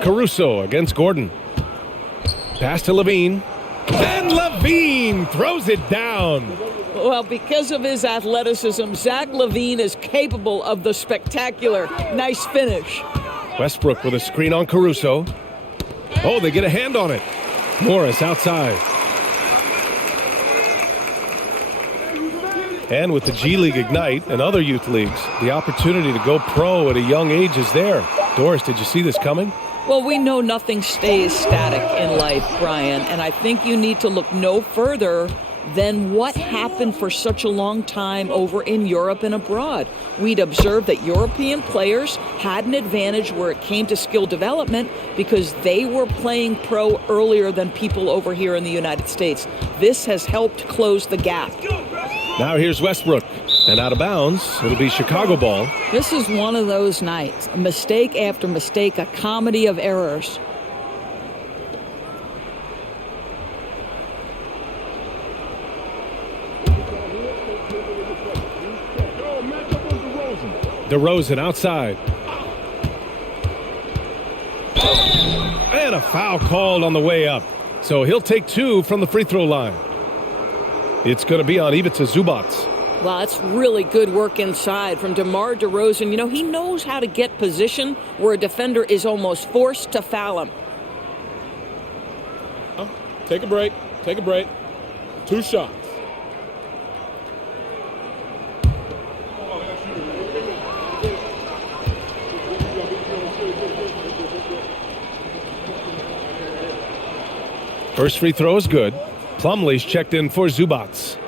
Caruso against Gordon. Pass to Levine. And Levine throws it down. Well, because of his athleticism, Zach LaVine is capable of the spectacular. Nice finish. Westbrook with a screen on Caruso. Oh, they get a hand on it. Morris outside. And with the G League Ignite and other youth leagues, the opportunity to go pro at a young age is there. Doris, did you see this coming? Well, we know nothing stays static in life, Brian, and I think you need to look no further than what happened for such a long time over in Europe and abroad. We'd observed that European players had an advantage where it came to skill development because they were playing pro earlier than people over here in the United States. This has helped close the gap. Now here's Westbrook. And out of bounds, it'll be Chicago ball. This is one of those nights. Mistake after mistake, a comedy of errors. DeRozan outside. And a foul called on the way up. So he'll take two from the free throw line. It's going to be on Ivica Zubac. Well, that's really good work inside from DeMar DeRozan. You know, he knows how to get position where a defender is almost forced to foul him. Take a break. Take a break. 2 shots. First free throw is good. Plumlee's checked in for Zubac.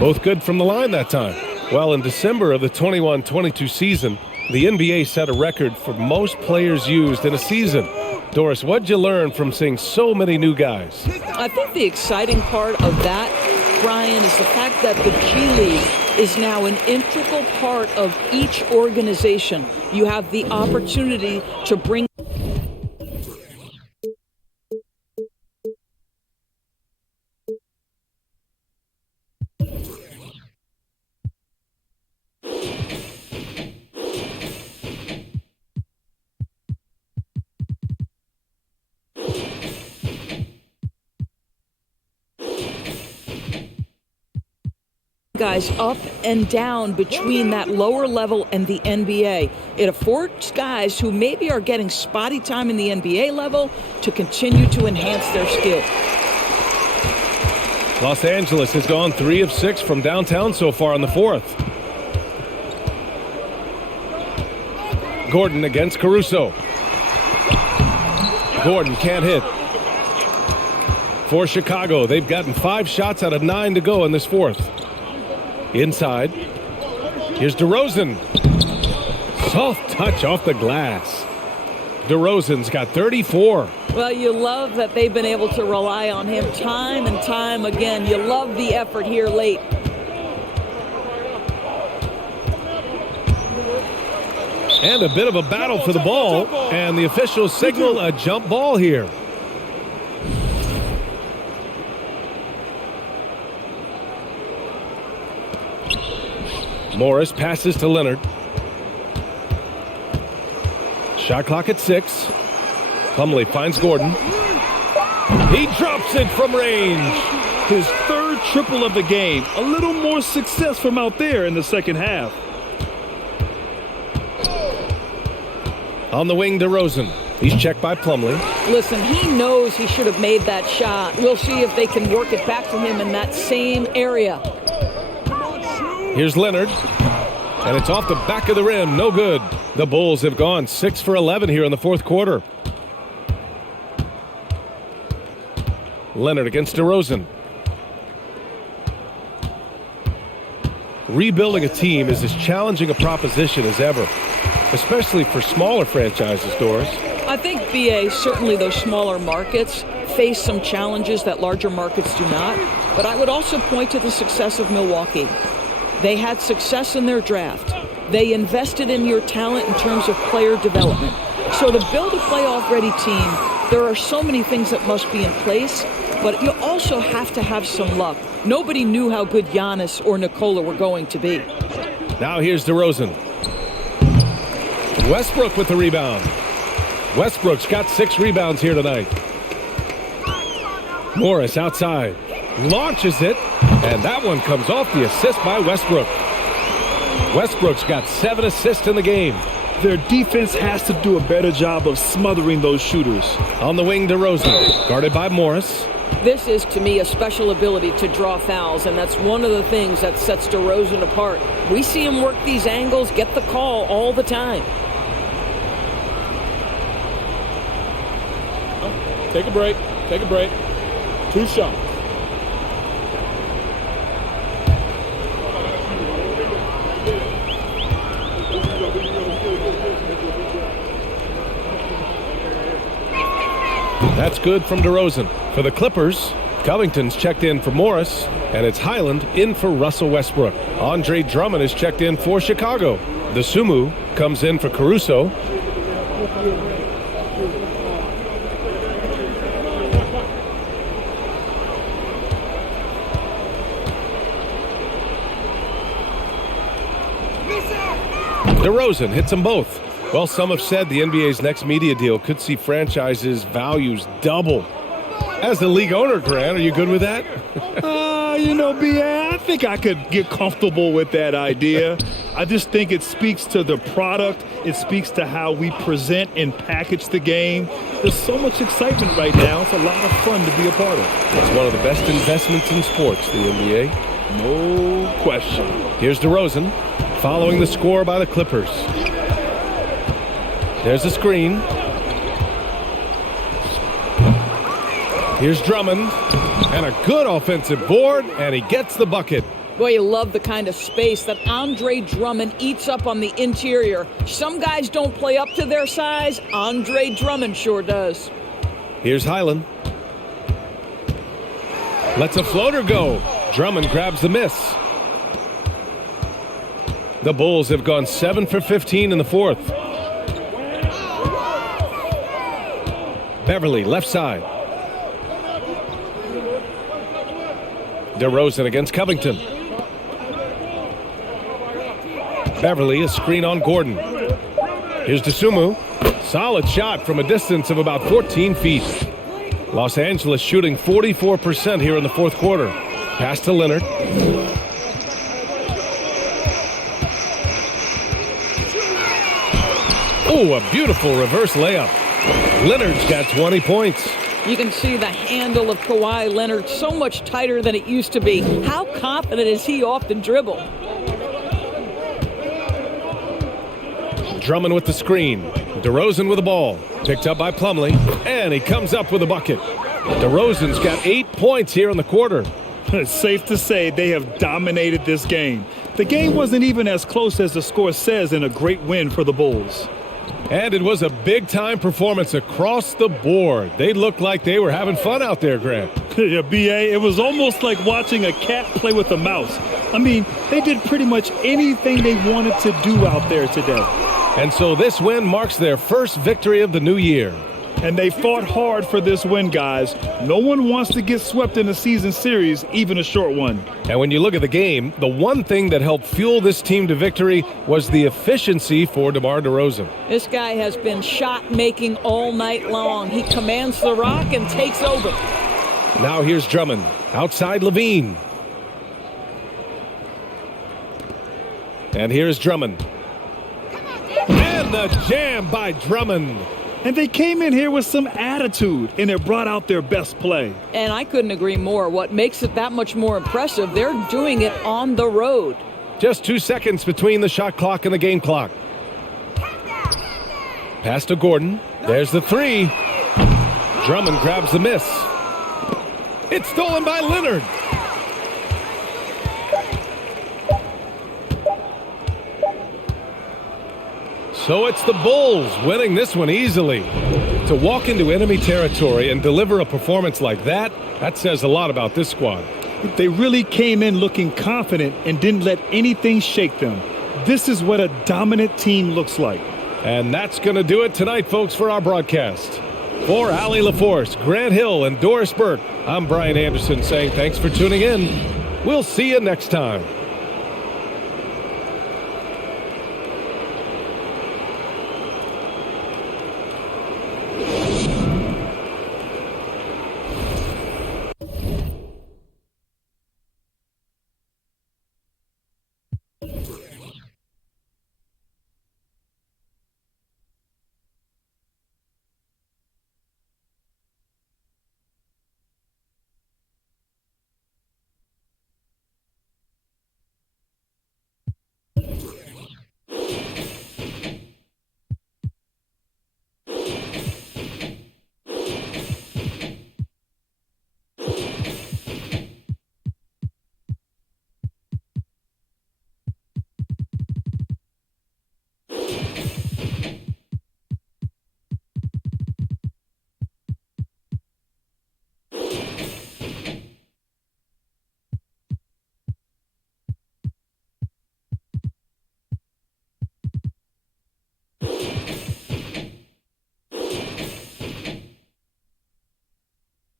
Both good from the line that time. Well, in December of the 21-22 season, the NBA set a record for most players used in a season. Doris, what'd you learn from seeing so many new guys? I think the exciting part of that, Brian, is the fact that the G League is now an integral part of each organization. You have the opportunity to bring guys up and down between that lower level and the NBA. It affords guys who maybe are getting spotty time in the NBA level to continue to enhance their skill. Los Angeles has gone 3 of 6 from downtown so far in the fourth. Gordon against Caruso. Gordon can't hit. For Chicago, they've gotten 5 shots out of 9 to go in this fourth. Inside. Here's DeRozan. Soft touch off the glass. DeRozan's got 34. Well, you love that they've been able to rely on him time and time again. You love the effort here late. And a bit of a battle for the ball. And the officials signal a jump ball here. Morris passes to Leonard. Shot clock at 6. Plumlee finds Gordon. He drops it from range. His third triple of the game. A little more success from out there in the second half. On the wing, DeRozan. He's checked by Plumlee. Listen, he knows he should have made that shot. We'll see if they can work it back to him in that same area. Here's Leonard. And it's off the back of the rim. No good. The Bulls have gone 6 for 11 here in the fourth quarter. Leonard against DeRozan. Rebuilding a team is as challenging a proposition as ever, especially for smaller franchises, Doris. I think, BA, certainly those smaller markets face some challenges that larger markets do not. But I would also point to the success of Milwaukee. They had success in their draft. They invested in your talent in terms of player development. So to build a playoff-ready team, there are so many things that must be in place, but you also have to have some luck. Nobody knew how good Giannis or Nikola were going to be. Now here's DeRozan. Westbrook with the rebound. Westbrook's got 6 rebounds here tonight. Morris outside. Launches it, and that one comes off the assist by Westbrook. Westbrook's got 7 assists in the game. Their defense has to do a better job of smothering those shooters. On the wing, DeRozan, guarded by Morris. This is, to me, a special ability to draw fouls, and that's one of the things that sets DeRozan apart. We see him work these angles, get the call all the time. Take a break. Take a break. 2 shots. That's good from DeRozan. For the Clippers, Covington's checked in for Morris, and it's Highland in for Russell Westbrook. Andre Drummond is checked in for Chicago. The Sumu comes in for Caruso. DeRozan hits them both. Well, some have said the NBA's next media deal could see franchises' values double. As the league owner, Grant, are you good with that? B.A., I think I could get comfortable with that idea. I just think it speaks to the product. It speaks to how we present and package the game. There's so much excitement right now. It's a lot of fun to be a part of. It's one of the best investments in sports, the NBA. No question. Here's DeRozan, following the score by the Clippers. There's a screen. Here's Drummond, and a good offensive board, and he gets the bucket. Boy, you love the kind of space that Andre Drummond eats up on the interior. Some guys don't play up to their size. Andre Drummond sure does. Here's Highland. Lets a floater go. Drummond grabs the miss. The Bulls have gone 7 for 15 in the fourth. Beverly, left side. DeRozan against Covington. Beverly, a screen on Gordon. Here's DeSumo. Solid shot from a distance of about 14 feet. Los Angeles shooting 44% here in the fourth quarter. Pass to Leonard. Oh, a beautiful reverse layup. Leonard's got 20 points. You can see the handle of Kawhi Leonard so much tighter than it used to be. How confident is he off the dribble? Drummond with the screen. DeRozan with the ball. Picked up by Plumlee. And he comes up with a bucket. DeRozan's got 8 points here in the quarter. It's safe to say they have dominated this game. The game wasn't even as close as the score says in a great win for the Bulls. And it was a big-time performance across the board. They looked like they were having fun out there, Grant. Yeah, B.A., it was almost like watching a cat play with a mouse. I mean, they did pretty much anything they wanted to do out there today. And so this win marks their first victory of the new year. And they fought hard for this win, guys. No one wants to get swept in a season series, even a short one. And when you look at the game, the one thing that helped fuel this team to victory was the efficiency for DeMar DeRozan. This guy has been shot-making all night long. He commands the rock and takes over. Now here's Drummond. Outside Levine. And here's Drummond. And the jam by Drummond. And they came in here with some attitude, and it brought out their best play. And I couldn't agree more. What makes it that much more impressive, they're doing it on the road. Just 2 seconds between the shot clock and the game clock. Pass to Gordon. There's the three. Drummond grabs the miss. It's stolen by Leonard. So it's the Bulls winning this one easily. To walk into enemy territory and deliver a performance like that, that says a lot about this squad. They really came in looking confident and didn't let anything shake them. This is what a dominant team looks like. And that's going to do it tonight, folks, for our broadcast. For Allie LaForce, Grant Hill, and Doris Burke, I'm Brian Anderson saying thanks for tuning in. We'll see you next time.